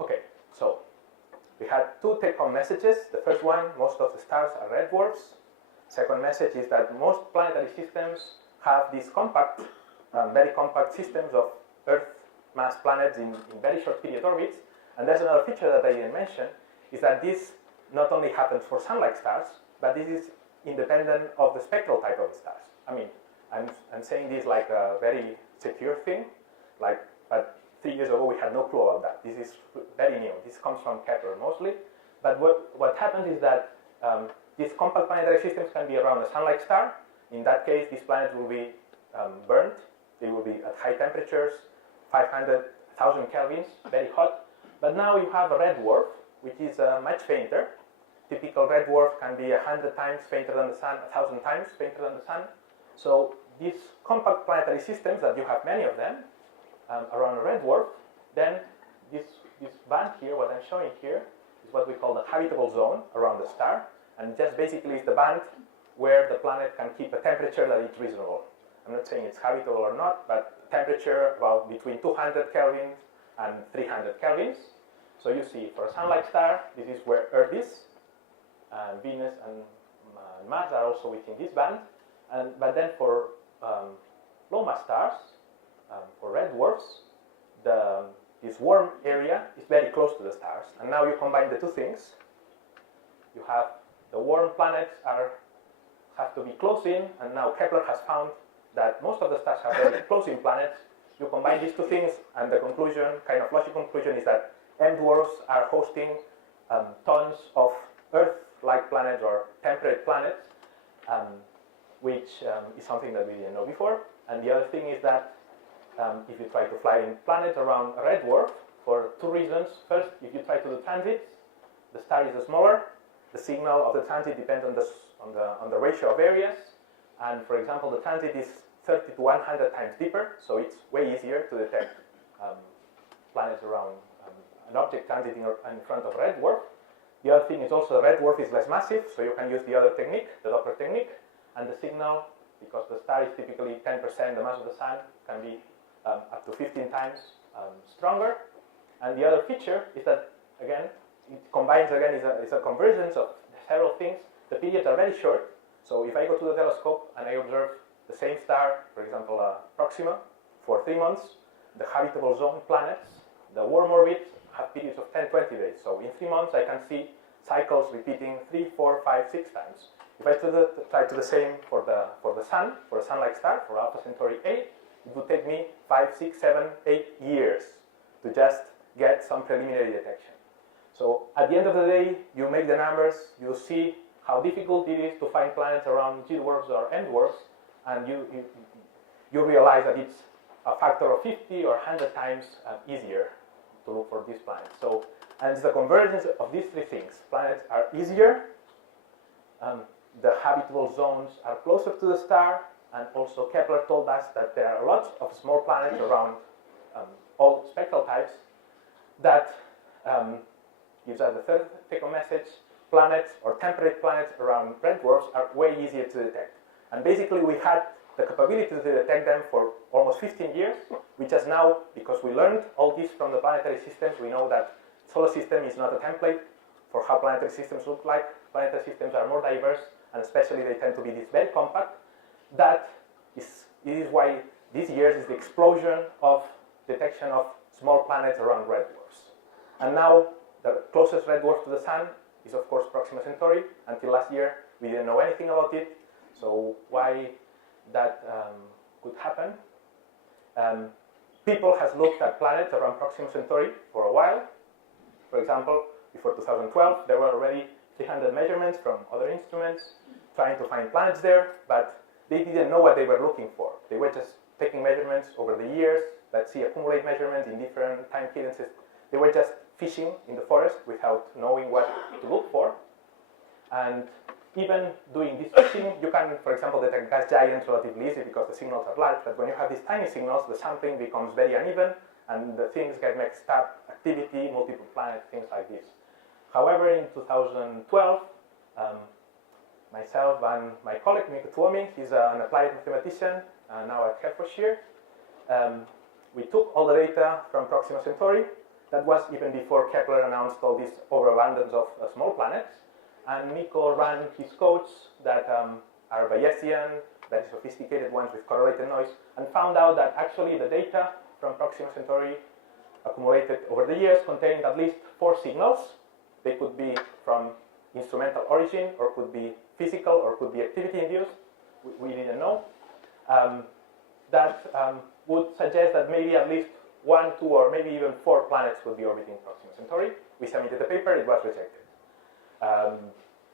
Okay, so we had two take-home messages. The first one, most of the stars are red dwarfs. Second message is that most planetary systems have these compact, very compact systems of Earth-mass planets in very short period orbits. And there's another feature that I didn't mention, is that this not only happens for sun-like stars, but this is independent of the spectral type of the stars. I mean, I'm saying this like a very secure thing, but 3 years ago we had no clue about that. This is very new. This comes from Kepler mostly. But what happens is that these compact planetary systems can be around a sun-like star. In that case, these planets will be burned. They will be at high temperatures, 500,000 kelvins, very hot. But now you have a red dwarf, which is much fainter. Typical red dwarf can be 100 times fainter than the sun, 1,000 times fainter than the sun. So these compact planetary systems, that you have many of them around a red dwarf, then this band here, what I'm showing here, is what we call the habitable zone around the star. And just basically is the band where the planet can keep a temperature that is reasonable. I'm not saying it's habitable or not, but temperature about between 200 kelvins and 300 kelvins. So you see, for a sun-like star, this is where Earth is. Venus and Mars are also within this band. But then for low-mass stars, for red dwarfs, this warm area is very close to the stars. And now you combine the two things. You have the warm planets have to be close in, and now Kepler has found that most of the stars have very close-in planets. You combine these two things, and the conclusion, kind of logical conclusion, is that M dwarfs are hosting tons of Earth-like planets or temperate planets, which is something that we didn't know before. And the other thing is that if you try to fly in planets around a red dwarf, for two reasons. First, if you try to do transits, the star is smaller. The signal of the transit depends on the ratio of areas. And for example, the transit is 30 to 100 times deeper, so it's way easier to detect planets around an object transiting in front of a red dwarf. The other thing is also the red dwarf is less massive, so you can use the other technique, the Doppler technique, and the signal, because the star is typically 10% the mass of the sun, can be up to 15 times stronger. And the other feature is that, again, it combines, again, is a convergence of several things. The periods are very short, so if I go to the telescope and I observe the same star, for example, Proxima, for 3 months, the habitable zone planets, the warm orbits, have periods of 10, 20 days. So in 3 months, I can see cycles repeating 3, 4, 5, 6 times. If I try to do the same for the sun, for a sun-like star, for Alpha Centauri A, it would take me 5, 6, 7, 8 years to just get some preliminary detection. So at the end of the day, you make the numbers, you see how difficult it is to find planets around G dwarfs or M dwarfs, and you realize that it's a factor of 50 or 100 times easier to look for these planets. So, and it's the convergence of these three things. Planets are easier, the habitable zones are closer to the star, and also Kepler told us that there are lots of small planets around all spectral types. That gives us the third take-home message. Planets or temperate planets around red dwarfs are way easier to detect. And basically we had the capability to detect them for almost 15 years. We just now, because we learned all this from the planetary systems, we know that solar system is not a template for how planetary systems look like. Planetary systems are more diverse, and especially they tend to be this very compact. That is why these years is the explosion of detection of small planets around red dwarfs. And now the closest red dwarf to the sun is of course Proxima Centauri. Until last year we didn't know anything about it. So why that could happen? People has looked at planets around Proxima Centauri for a while. For example, before 2012 there were already 300 measurements from other instruments trying to find planets there, but they didn't know what they were looking for. They were just taking measurements over the years. Let's see, accumulate measurements in different time cadences. They were just fishing in the forest without knowing what to look for. And even doing this fishing, you can, for example, detect gas giants relatively easy because the signals are large, but when you have these tiny signals, the sampling becomes very uneven, and the things get mixed up, activity, multiple planets, things like this. However, in 2012, myself and my colleague, Mikko Tuomi, he's an applied mathematician, now at Hertfordshire, we took all the data from Proxima Centauri. That was even before Kepler announced all this overabundance of small planets. And Mikko ran his codes that are Bayesian, very sophisticated ones with correlated noise, and found out that actually the data from Proxima Centauri accumulated over the years contained at least 4 signals. They could be from instrumental origin, or could be physical, or could be activity-induced. We didn't know. That would suggest that maybe at least 1, 2, or maybe even 4 planets would be orbiting Proxima Centauri. We submitted the paper, it was rejected.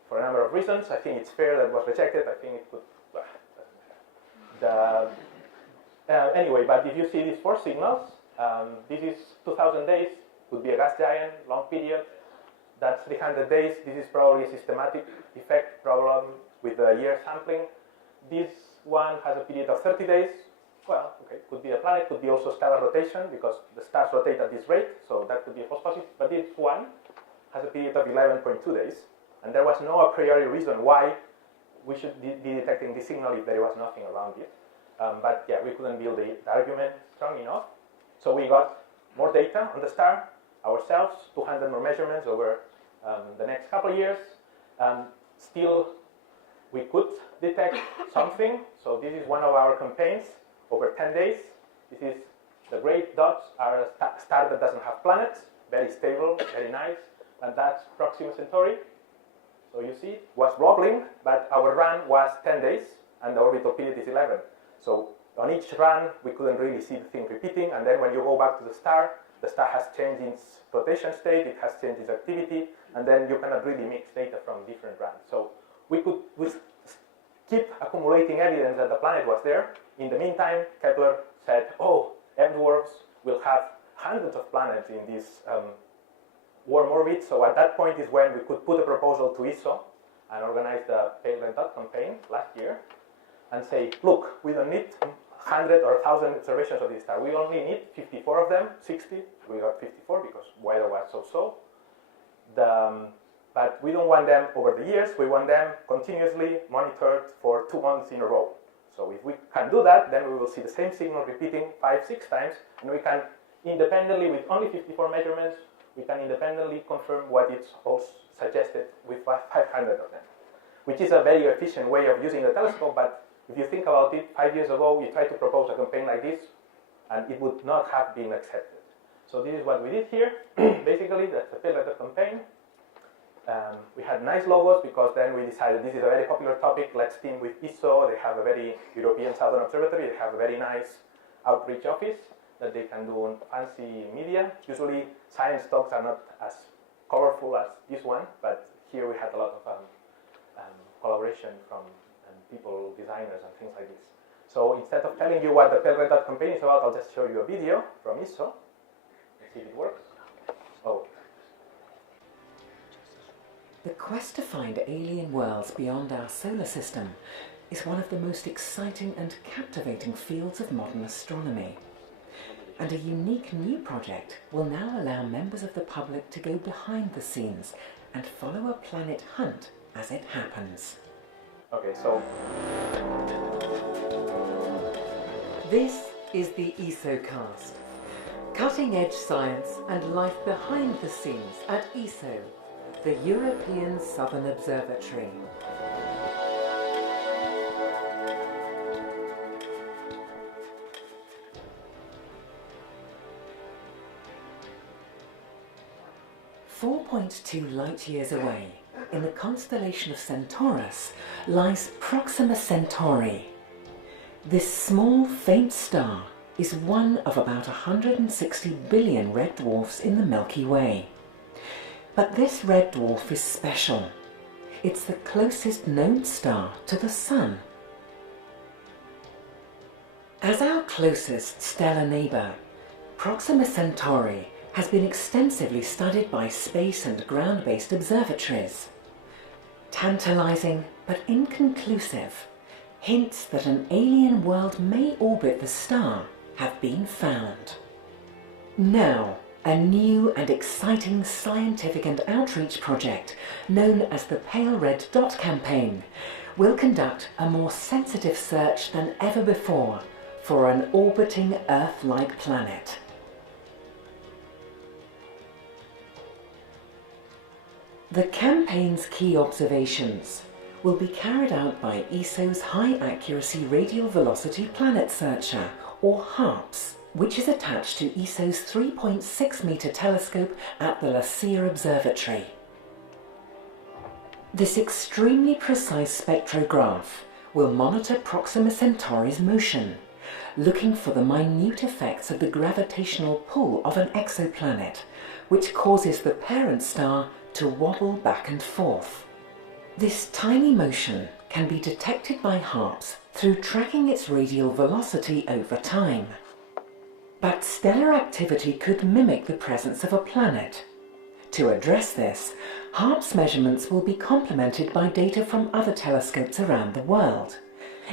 For a number of reasons, I think it's fair that it was rejected. I think it could, anyway, but if you see these 4 signals, this is 2,000 days, could be a gas giant, long period. That's 300 days. This is probably a systematic effect problem with the year sampling. This one has a period of 30 days. Well, okay, could be a planet, could be also stellar rotation, because the stars rotate at this rate, so that could be a false positive. But this one has a period of 11.2 days, and there was no a priori reason why we should be detecting this signal if there was nothing around it. But yeah, we couldn't build the argument strong enough. So we got more data on the star ourselves, 200 more measurements over the next couple of years. Still, we could detect something. So this is one of our campaigns over 10 days. This is the gray dots are a star that doesn't have planets, very stable, very nice, and that's Proxima Centauri. So you see, it was wobbling, but our run was 10 days, and the orbital period is 11. So on each run, we couldn't really see the thing repeating, and then when you go back to the star has changed its rotation state, it has changed its activity, and then you cannot really mix data from different runs. So we keep accumulating evidence that the planet was there. In the meantime, Kepler said, oh, M dwarfs will have hundreds of planets in this warm orbit. So at that point is when we could put a proposal to ISO and organize the Pale Red Dot campaign last year and say, look, we don't need 100 or 1,000 observations of this star. We only need 54 of them, 60. We got 54 because weather was so-so. but we don't want them over the years. We want them continuously monitored for 2 months in a row. So if we can do that, then we will see the same signal repeating 5-6 times, and we can independently, with only 54 measurements, we can independently confirm what it's also suggested with 500 of them, which is a very efficient way of using the telescope. But if you think about it, 5 years ago, you tried to propose a campaign like this, and it would not have been accepted. So this is what we did here. Basically, that's the pale-letter campaign. We had nice logos because then we decided this is a very popular topic. Let's team with ISO. They have a very European Southern Observatory. They have a very nice outreach office that they can do fancy media. Usually, science talks are not as colorful as this one, but here we had a lot of collaboration from people, designers, and things like this. So instead of telling you what the pale-red dot campaign is about, I'll just show you a video from ISO. Let's see if it works. Oh. The quest to find alien worlds beyond our solar system is one of the most exciting and captivating fields of modern astronomy. And a unique new project will now allow members of the public to go behind the scenes and follow a planet hunt as it happens. Okay, so this is the ESOcast. Cutting-edge science and life behind the scenes at ESO, the European Southern Observatory. .2 light-years away, in the constellation of Centaurus, lies Proxima Centauri. This small, faint star is one of about 160 billion red dwarfs in the Milky Way. But this red dwarf is special. It's the closest known star to the Sun. As our closest stellar neighbour, Proxima Centauri has been extensively studied by space and ground-based observatories. Tantalizing but inconclusive, hints that an alien world may orbit the star have been found. Now, a new and exciting scientific and outreach project known as the Pale Red Dot Campaign will conduct a more sensitive search than ever before for an orbiting Earth-like planet. The campaign's key observations will be carried out by ESO's High Accuracy Radial Velocity Planet Searcher, or HARPS, which is attached to ESO's 3.6-metre telescope at the La Silla Observatory. This extremely precise spectrograph will monitor Proxima Centauri's motion, looking for the minute effects of the gravitational pull of an exoplanet, which causes the parent star to wobble back and forth. This tiny motion can be detected by HARPS through tracking its radial velocity over time. But stellar activity could mimic the presence of a planet. To address this, HARPS measurements will be complemented by data from other telescopes around the world,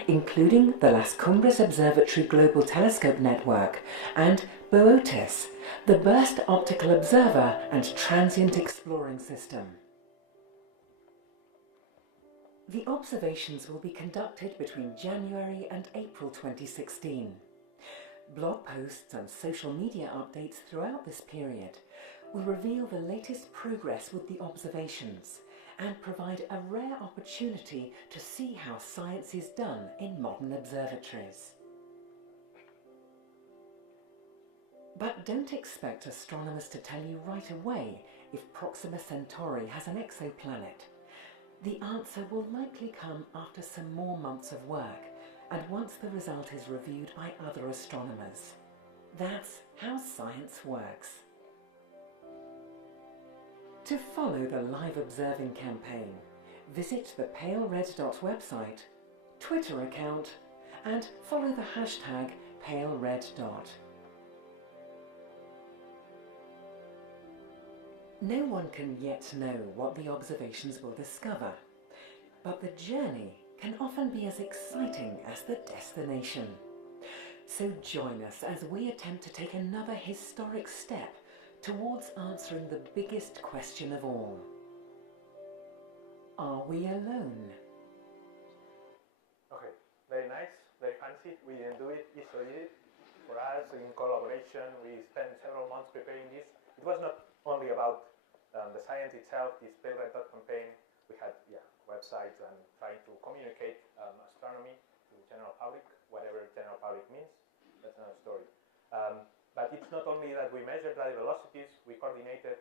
including the Las Cumbres Observatory Global Telescope Network and BOOTIS, the Burst Optical Observer and Transient Exploring System. The observations will be conducted between January and April 2016. Blog posts and social media updates throughout this period will reveal the latest progress with the observations and provide a rare opportunity to see how science is done in modern observatories. But don't expect astronomers to tell you right away if Proxima Centauri has an exoplanet. The answer will likely come after some more months of work and once the result is reviewed by other astronomers. That's how science works. To follow the live observing campaign, visit the Pale Red Dot website, Twitter account, and follow the hashtag PaleRedDot. No one can yet know what the observations will discover, but the journey can often be as exciting as the destination. So join us as we attempt to take another historic step towards answering the biggest question of all. Are we alone? Okay, very nice, very fancy. We didn't do it, ISO did it for us in collaboration. We spent several months preparing this. It was not only about the science itself, this Pale Red Dot campaign. We had websites and trying to communicate astronomy to the general public, whatever general public means. That's another story. But it's not only that we measured radial velocities, we coordinated,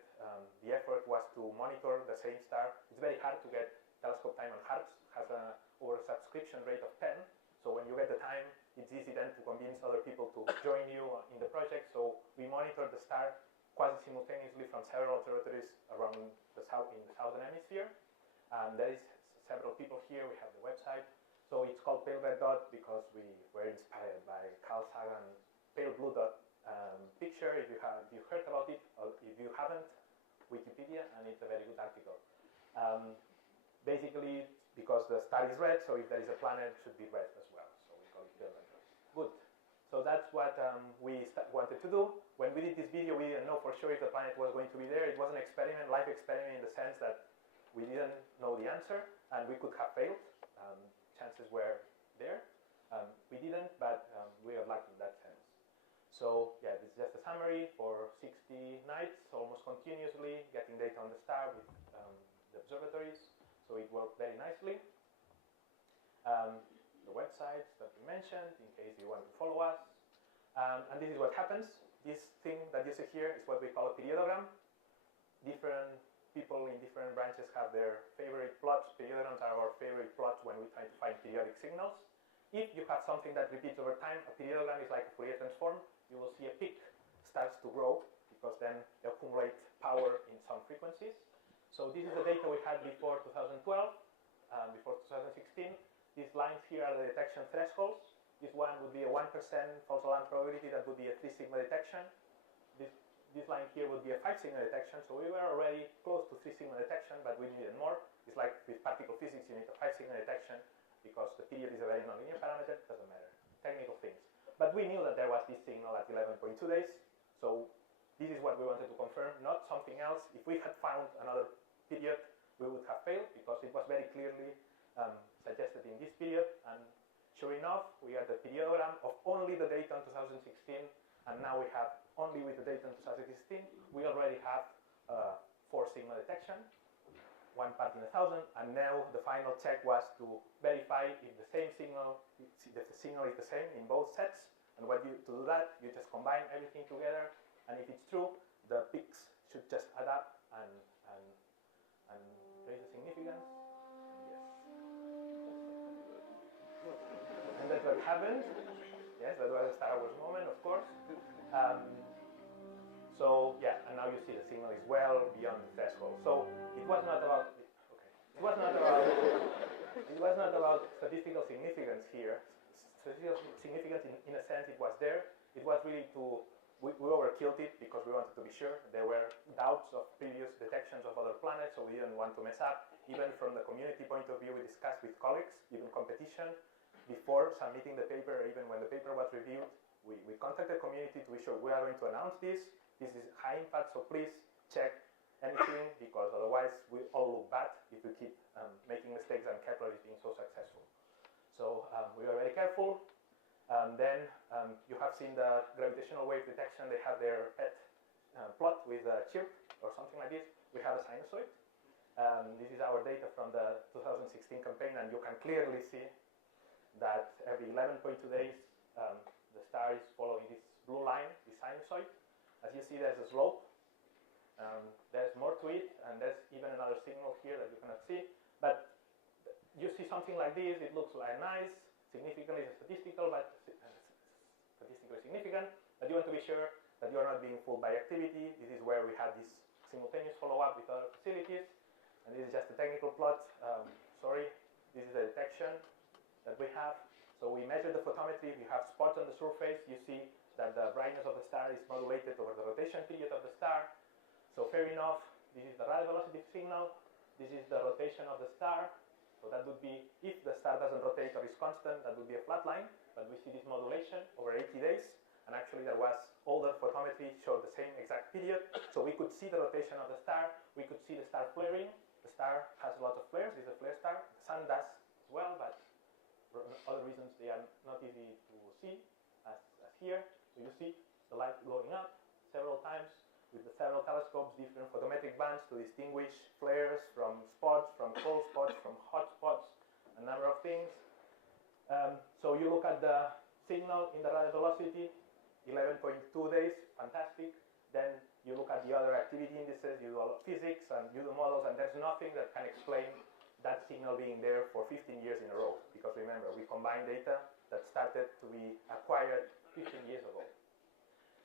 the effort was to monitor the same star. It's very hard to get telescope time on HARPS, has an oversubscription rate of 10. So when you get the time, it's easy then to convince other people to join you in the project. So we monitored the star quasi-simultaneously from several observatories around in the southern hemisphere. And there is several people here. We have the website. So it's called Pale Red Dot because we were inspired by Carl Sagan's Pale Blue Dot picture. If you heard about it, or if you haven't, Wikipedia, and it's a very good article. Basically, because the star is red, so if there is a planet, it should be red as well. So we call it Pale Red Dot. Good. So that's what we wanted to do. When we did this video, we didn't know for sure if the planet was going to be there. It was an experiment, live experiment, in the sense that we didn't know the answer, and we could have failed. Chances were there. We didn't, but we are lucky in that sense. So yeah, this is just a summary for 60 nights, almost continuously, getting data on the star with the observatories. So it worked very nicely. The websites that we mentioned, in case you want to follow us. And this is what happens. This thing that you see here is what we call a periodogram. Different people in different branches have their favorite plots. Periodograms are our favorite plots when we try to find periodic signals. If you have something that repeats over time, a periodogram is like a Fourier transform. You will see a peak starts to grow because then they accumulate power in some frequencies. So this is the data we had before 2012, before 2016. These lines here are the detection thresholds. This one would be a 1% false alarm probability. That would be a 3 sigma detection. This line here would be a 5 sigma detection. So we were already close to 3 sigma detection, but we needed more. It's like with particle physics, you need a 5 sigma detection because the period is a very nonlinear parameter. Doesn't matter. Technical things. But we knew that there was this signal at 11.2 days. So this is what we wanted to confirm, not something else. If we had found another period, we would have failed because it was very clearly suggested in this period. And sure enough, we had the periodogram of only the data in 2016. And now we have only with the data in 2016, we already have 4 sigma detection, 1 part in 1,000. And now the final check was to verify if the same signal, if the signal is the same in both sets. And to do that, you just combine everything together. And if it's true, the peaks should just add up and raise the significance. Yes. And that's what happened. Yes, that was a Star Wars moment, of course. So yeah, and now you see the signal is well beyond the threshold. So it was not about it was not about statistical significance here. Statistical significance, in a sense, it was there. It was really we overkilled it because we wanted to be sure. There were doubts of previous detections of other planets, so we didn't want to mess up. Even from the community point of view, we discussed with colleagues, even competition. Before submitting the paper, even when the paper was reviewed, we contacted the community to be sure we are going to announce this. This is high impact, so please check anything, because otherwise we all look bad if we keep making mistakes and Kepler is being so successful. So we were very careful. Then you have seen the gravitational wave detection. They have their pet plot with a chirp or something like this. We have a sinusoid. This is our data from the 2016 campaign, and you can clearly see that every 11.2 days the star is following this blue line, this sinusoid. As you see, there's a slope. There's more to it, and there's even another signal here that you cannot see. But you see something like this, it looks like nice, significantly statistical, but statistically significant. But you want to be sure that you are not being fooled by activity. This is where we had this simultaneous follow-up with other facilities. And this is just a technical plot. Sorry, this is the detection that we have. So we measure the photometry. We have spots on the surface. You see that the brightness of the star is modulated over the rotation period of the star. So fair enough, this is the radial velocity signal. This is the rotation of the star. So that would be, if the star doesn't rotate or is constant, that would be a flat line. But we see this modulation over 80 days. And actually there was older photometry showed the same exact period. So we could see the rotation of the star. We could see the star flaring. The star has a lot of flares. This is a flare star. The sun does as well, but for other reasons they are not easy to see, as here. So you see the light going up several times with the several telescopes, different photometric bands to distinguish flares from spots, from cold spots, from hot spots, a number of things. So you look at the signal in the radial velocity, 11.2 days, fantastic. Then you look at the other activity indices, you do a lot of physics and you do models, and there's nothing that can explain that signal being there for 15 years in a row. Because remember, we combine data that started to be acquired 15 years ago.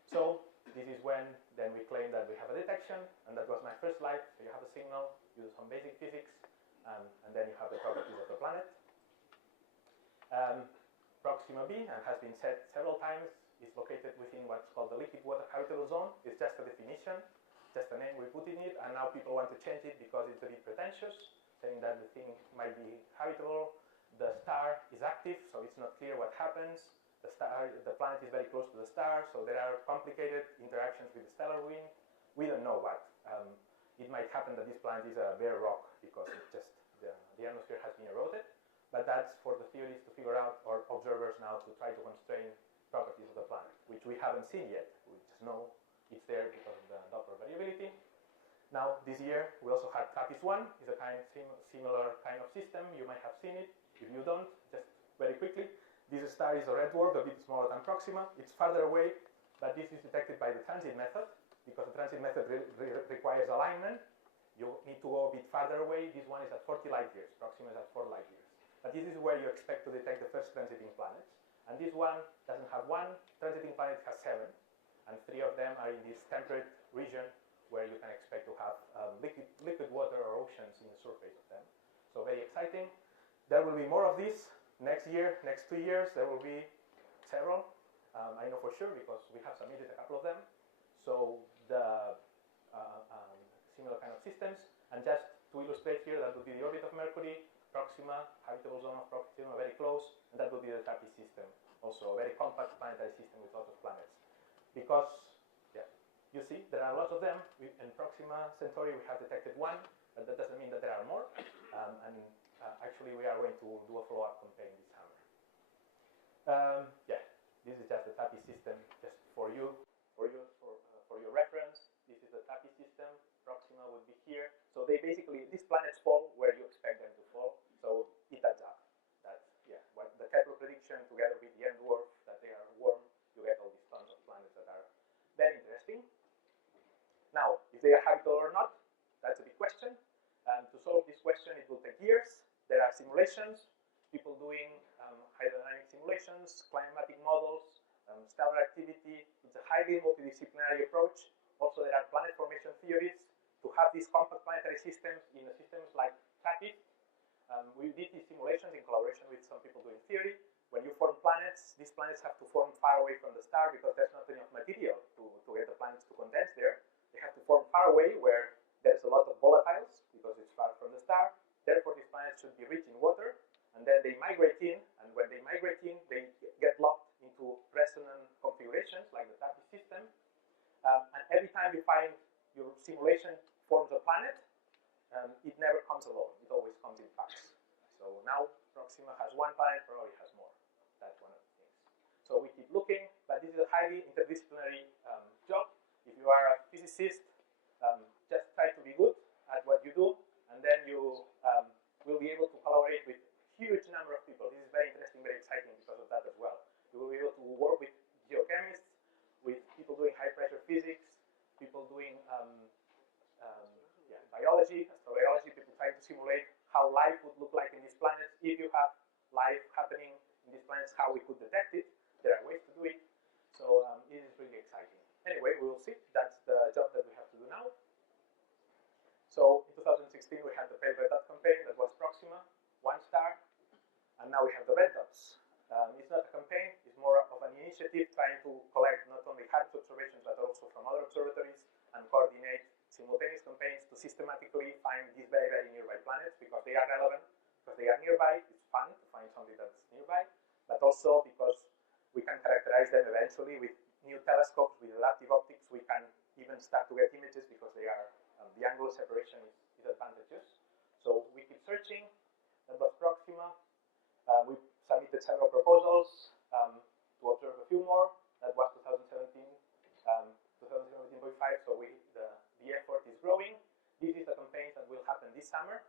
So this is when then we claim that we have a detection, and that was my first slide. So you have a signal, you do some basic physics, and then you have the properties of the planet. Proxima b, and has been said several times, is located within what's called the liquid water habitable zone. It's just a definition, just a name we put in it, and now people want to change it because it's a bit pretentious, saying that the thing might be habitable. The star is active, so it's not clear what happens. The planet is very close to the star, so there are complicated interactions with the stellar wind. We don't know what. It might happen that this planet is a bare rock because it just the atmosphere has been eroded. But that's for the theorists to figure out, or observers now to try to constrain properties of the planet, which we haven't seen yet. We just know it's there because of the Doppler variability. Now, this year, we also had TRAPPIST-1. It's a similar kind of system. You might have seen it. If you don't, just very quickly. This star is a red dwarf, a bit smaller than Proxima. It's farther away, but this is detected by the transit method, because the transit method requires alignment. You need to go a bit farther away. This one is at 40 light years. Proxima is at 4 light years. But this is where you expect to detect the first transiting planets. And this one doesn't have one transiting planet, has 7. And 3 of them are in this temperate region where you can expect to have liquid water or oceans in the surface of them. So very exciting. There will be more of this next year, next 2 years. There will be several. I know for sure because we have submitted a couple of them. So the similar kind of systems. And just to illustrate here, that would be the orbit of Mercury, Proxima, habitable zone of Proxima, very close, and that would be the TRAPPIST system. Also a very compact planetary system with lots of planets. Because, yeah, you see, there are lots of them. In Proxima Centauri, we have detected 1, but that doesn't mean that there are more. Actually, we are going to do a follow-up campaign this summer. Yeah, this is just the TRAPPIST system, just for your reference. This is the TRAPPIST system. Proxima would be here. So they basically, these planets fall where you expect them to fall. So it adds up. That's, yeah, what the Kepler prediction together with the dwarf, that they are warm, you get all these tons of planets that are very interesting. Now, if they are habitable or not, that's a big question. To solve this question, it will take years. There are simulations, people doing hydrodynamic simulations, climatic models, stellar activity. It's a highly multidisciplinary approach. Also, there are planet formation theories to have these compact planetary systems in systems like TRAPPIST. We did these simulations in collaboration with some people doing theory. When you form planets, these planets have to form far away from the star because there's not enough material to get the planets to condense there. They have to form far away where there's a lot of volatiles because it's far from the star. Therefore, these planets should be rich in water, and then they migrate in, and when they migrate in, they get locked into resonant configurations like the TRAPPIST system. And every time you find your simulation forms a planet, it never comes alone. It always comes in packs. So now Proxima has 1 planet, probably has more. That's one of the things. So we keep looking, but this is a highly interdisciplinary job. If you are a physicist, just try to be good at what you do, and then you will be able to collaborate with a huge number of people. This is very interesting, very exciting because of that as well. You will be able to work with geochemists, with people doing high-pressure physics, people doing biology, astrobiology, people trying to simulate how life would look like in these planets. If you have life happening in these planets, how we could detect it. There are ways to do it. So it is really exciting. Anyway, we will see. That's the job that we have to do now. So in 2016, we had the pale red dot campaign. That was Proxima, 1 star. And now we have the red dots. It's not a campaign. It's more of an initiative trying to collect not only HARPS observations, but also from other observatories and coordinate simultaneous campaigns to systematically find these very, very nearby planets because they are relevant, because they are nearby. It's fun to find something that's nearby, but also because we can characterize them eventually with new telescopes, with adaptive optics. We can even start to get images because they are the angle of separation is advantageous. submitted several proposals to observe a few more. That was 2017, 2017.5. So the effort is growing. This is the campaign that will happen this summer.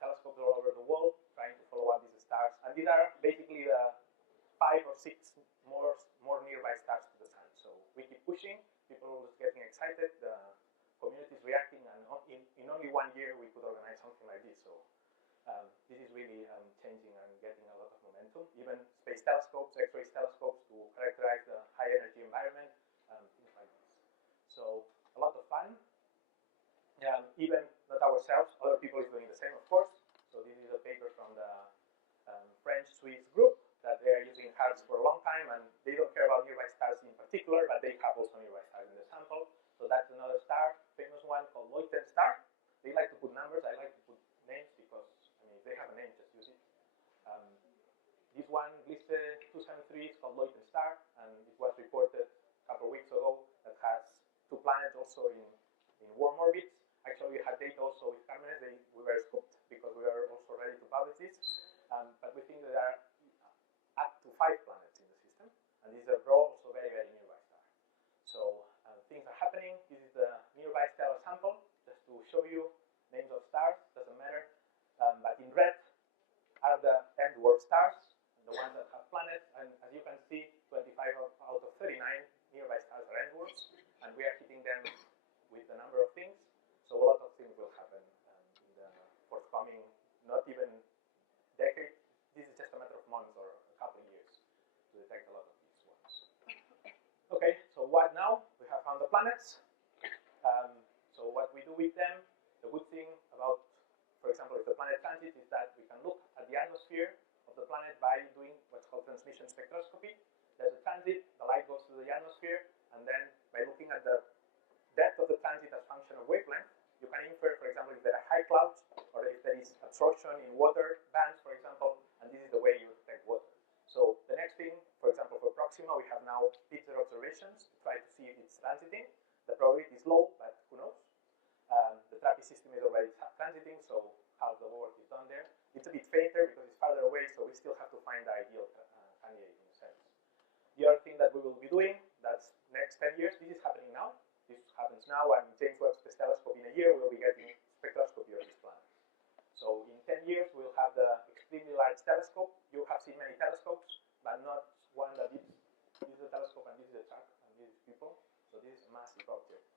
Telescopes all over the world trying to follow up these stars, and these are basically the 5 or 6 more nearby stars to the sun. So we keep pushing. People are getting excited. The community is reacting, and in only 1 year we could organize something like this. So this is really changing and getting a lot of momentum. Even space telescopes, X-ray telescopes to characterize the high energy environment, things like this. So a lot of fun. Even not ourselves, other people is doing the same, of course. So this is a paper from the French-Swiss group that they are using HARPS for a long time, and they don't care about nearby stars in particular, but they have also nearby stars in the sample. So that's another star, famous one called Colloquia star. They like to put numbers. I like to put names because, I mean, if they have a name, just use it. This one, Gliese 273, is called Colloquia star, and it was reported a couple of weeks ago that has 2 planets also in warm orbits. Actually, we had data also with Carmenes. We were scooped because we were also ready to publish this. But we think that there are up to 5 planets in the system, and these are also very, very nearby stars. So things are happening. This is the nearby stellar sample, just to show you names of stars. Doesn't matter. But in red are the dwarf stars, the ones that have planets. And as you can see, 25 out of 39 nearby stars are dwarfs, and we are hitting them with a number of things. So a lot of things will happen in the forthcoming, not even decade. This is just a matter of months or a couple of years to detect a lot of these ones. Okay, so what now? We have found the planets. So what we do with them, the good thing about, for example, if the planet transit is that we can look at the atmosphere of the planet by doing what's called transmission spectroscopy. There's a transit, the light goes through the atmosphere, and then by looking at the depth of the transit as function of wavelength, you can infer, for example, if there are high clouds or if there is absorption in water bands, for example, and this is the way you detect water. So the next thing, for example, for Proxima, we have now Pitzer observations to try to see if it's transiting. The probability is low, but who knows? The TRAPPIST system is already transiting, so half the work is done there. It's a bit fainter because it's farther away, so we still have to find the ideal candidate in a sense. The other thing that we will be doing, that's next 10 years, this is happening now. This happens now, and James Webb Space Telescope in a year we'll be getting spectroscopy of this planet. So in 10 years we'll have the extremely large telescope. You have seen many telescopes, but not one that is. This is a telescope, and this is a truck, and this is people. So this is a massive object.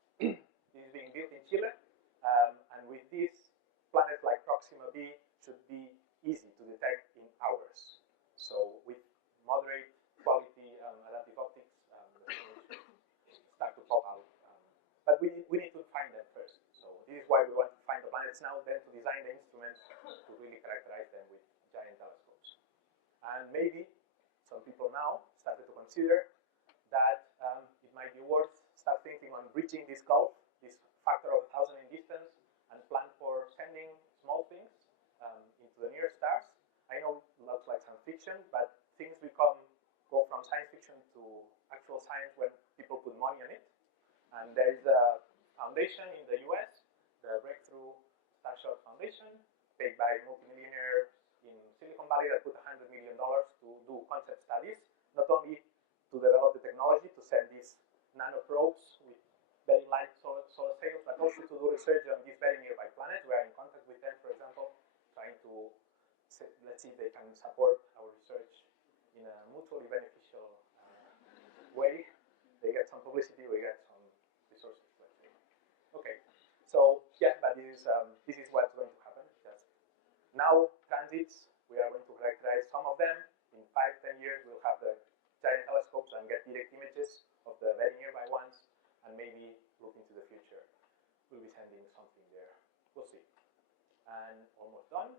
This is being built in Chile, and with this, planets like Proxima b should be easy to detect in hours. So with moderate quality adaptive optics, the thing should start to pop out. But we need to find them first. So this is why we want to find the planets now, then to design the instruments to really characterize them with giant telescopes. And maybe some people now started to consider that it might be worth start thinking on bridging this gulf, this factor of 1,000 in distance, and plan for sending small things into the near stars. I know it looks like science fiction, but things go from science fiction to actual science when people put money on it. And there is a foundation in the US, the Breakthrough Starshot Foundation, paid by multimillionaires in Silicon Valley that put $100 million to do concept studies, not only to develop the technology to send these nanoprobes with very light solar sails, but also to do research on these very nearby planets. We are in contact with them, for example, trying to let's see if they can support our research in a mutually beneficial way. They get some publicity, we get some resources, let's say. Okay, so yeah, but this is what's going to happen. Just now, transits, we are going to characterize some of them. In 5-10 years, we'll have the giant telescopes and get direct images of the very nearby ones, and maybe look into the future. We'll be sending something there. We'll see. And almost done.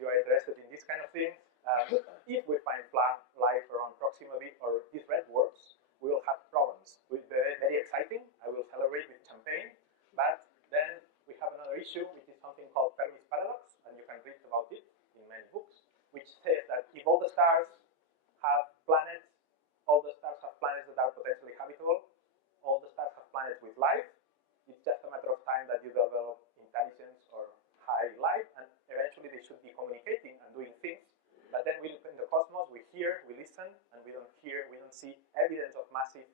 you are interested in this kind of things, if we find life around Proxima B or these red dwarfs, we will have problems. Very, very exciting. I will celebrate with champagne. But then we have another issue, which is something called Fermi's paradox, and you can read about it in many books, which says that if all the stars have planets, all the stars have planets that are potentially habitable, all the stars have planets with life, it's just a matter of time that you develop intelligence or high life, and eventually they should be communicating and doing things. But then we look in the cosmos, we hear, we listen, and we don't see evidence of massive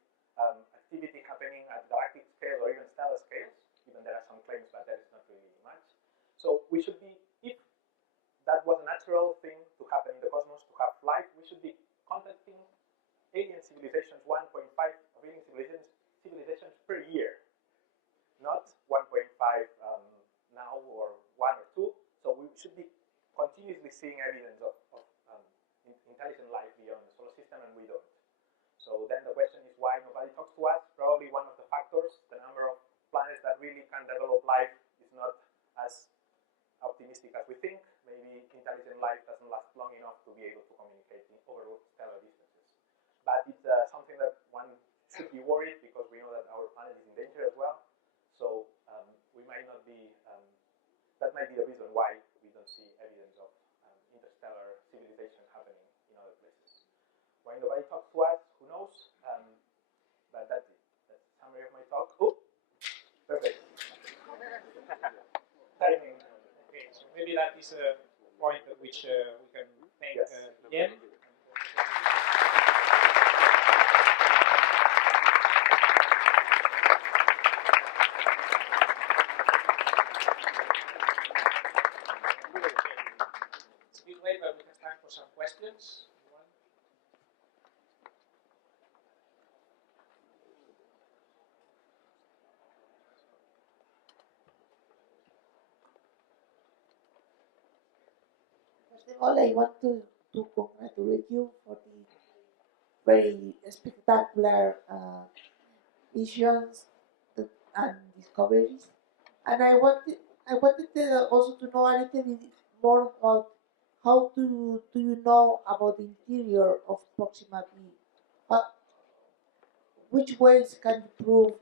activity happening at galactic scale or even stellar scales. Even there are some claims, but that is not really much. So we should be, if that was a natural thing to happen in the cosmos, to have life, we should be contacting alien civilizations, 1.5 of alien civilizations per year. Not 1.5 now or 1 or 2. So we should be continuously seeing evidence of intelligent life beyond the solar system, and we don't. So then the question is why nobody talks to us. Probably one of the factors, the number of planets that really can develop life is not as optimistic as we think. Maybe intelligent life doesn't last long enough to be able to communicate over stellar distances. But it's something that one should be worried, because we know that our planet is in danger as well. So we might not be, that might be the reason why we don't see evidence of interstellar civilization happening in other places. Why nobody talks to us, who knows? But that's it. That's the summary of my talk. Oh, perfect. Timing. Okay, so maybe that is a point at which we can thank Guillem. It's a bit late, but we have time for some questions. First of all, I want to congratulate you for the very spectacular missions and discoveries. And I wanted also to know a little bit more about how do you know about the interior of Proxima B? Which ways can you prove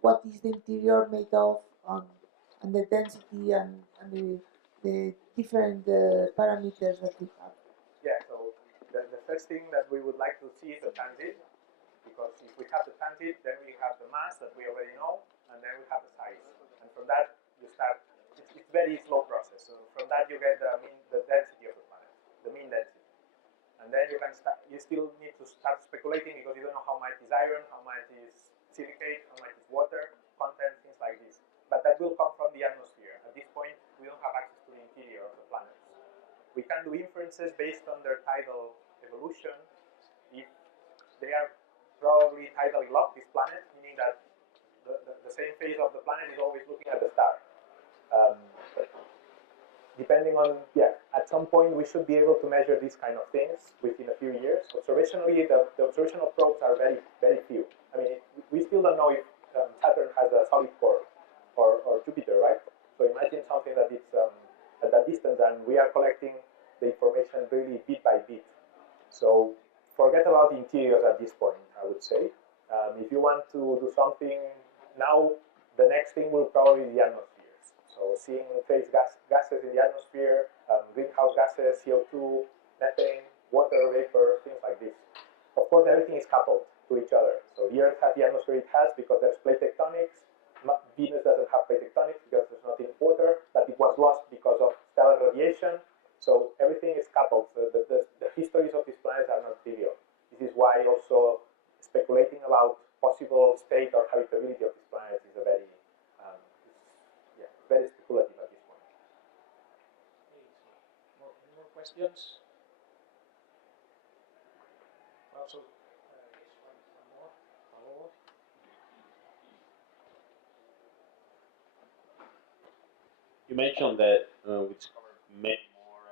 what is the interior made of, and the density and the different parameters that we have? Yeah, so the first thing that we would like to see is the transit, because if we have the transit, then we have the mass that we already know, and then we have the size. And from that, you start, it's very slow process. So from that, you get the density of the planet, the mean density. And then you can start, you still need to start speculating, because you don't know how much is iron, how much is silicate, how much is water, content, things like this. But that will come from the atmosphere. At this point, we don't have access to the interior of the planets. We can do inferences based on their tidal evolution. If they are probably tidally locked, these planets, meaning that the same phase of the planet is always looking at the star. Depending on, at some point we should be able to measure these kind of things within a few years. Observationally, the observational probes are very, very few. I mean, we still don't know if Saturn has a solid core, or Jupiter, right? So imagine something that is at that distance, and we are collecting the information really bit by bit. So forget about the interiors at this point, I would say. If you want to do something now, the next thing will probably be the atmospheres. So seeing trace gases in the atmosphere, greenhouse gases, CO2, methane, water vapor, things like this. Of course, everything is coupled to each other. So the Earth has the atmosphere it has because there's plate tectonics. Venus doesn't have plate tectonics because there's not enough water, but it was lost because of stellar radiation. So everything is coupled. So the histories of these planets are not trivial. This is why also speculating about possible state or habitability of these planets is a very, very speculative at this point. Any more questions? Also, yes, one more follow-up. You mentioned that we discovered many more,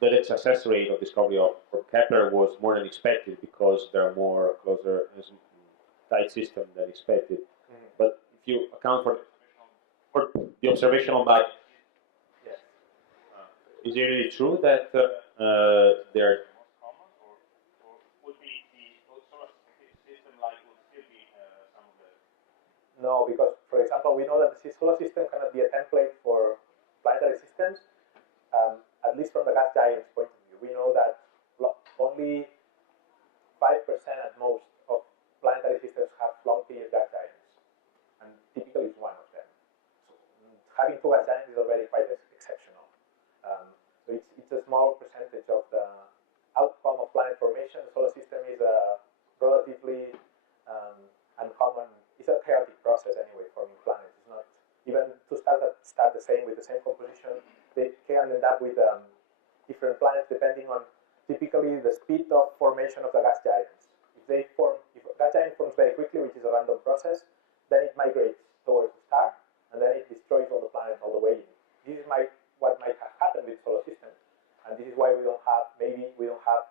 that its success rate of discovery of Kepler was more than expected because there are more closer tight system than expected. But if you account for the observational budget, Is it really true that they're most common, or would be the solar system like would still be some of the? No, because for example, we know that the solar system cannot be a template for planetary systems. At least from the gas giants point of view, we know that only 5% at most of planetary systems have long-period gas giants, and typically it's one of them. So having two gas giants is already quite exceptional. So it's a small percentage of the outcome of planet formation. The solar system is a relatively uncommon. It's a chaotic process anyway, forming planets. It's not even to start the same with the same composition. They can end up with different planets depending on typically the speed of formation of the gas giants. If a gas giant forms very quickly, which is a random process, then it migrates towards the star, and then it destroys all the planets all the way in. This is what might have happened with the solar system, and this is why we don't have a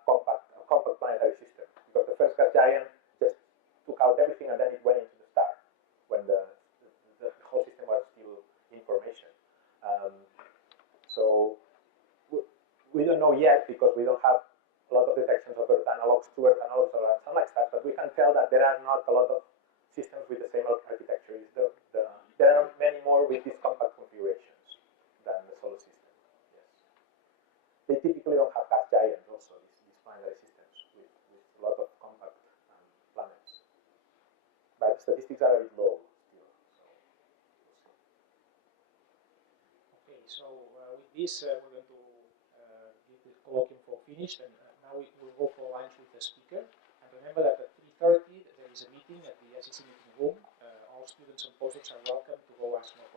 compact planetary system, because the first gas giant just took out everything and then it went into the star when the whole system was still in formation. So we don't know yet, because we don't have a lot of detections of Earth analogs, true Earth analogs, or sun-like stars, but we can tell that there are not a lot of systems with the same architecture. There are many more with these compact configurations than the solar system. Yes. They typically don't have gas giants also, these planetary systems with a lot of compact planets. But the statistics are a bit low still. So we'll see. Okay, so with this, we're going to give the colloquium for finished, and now we will go for lunch with the speaker. And remember that at 3:30 there is a meeting at the SEC meeting room. All students and postdocs are welcome to go ask more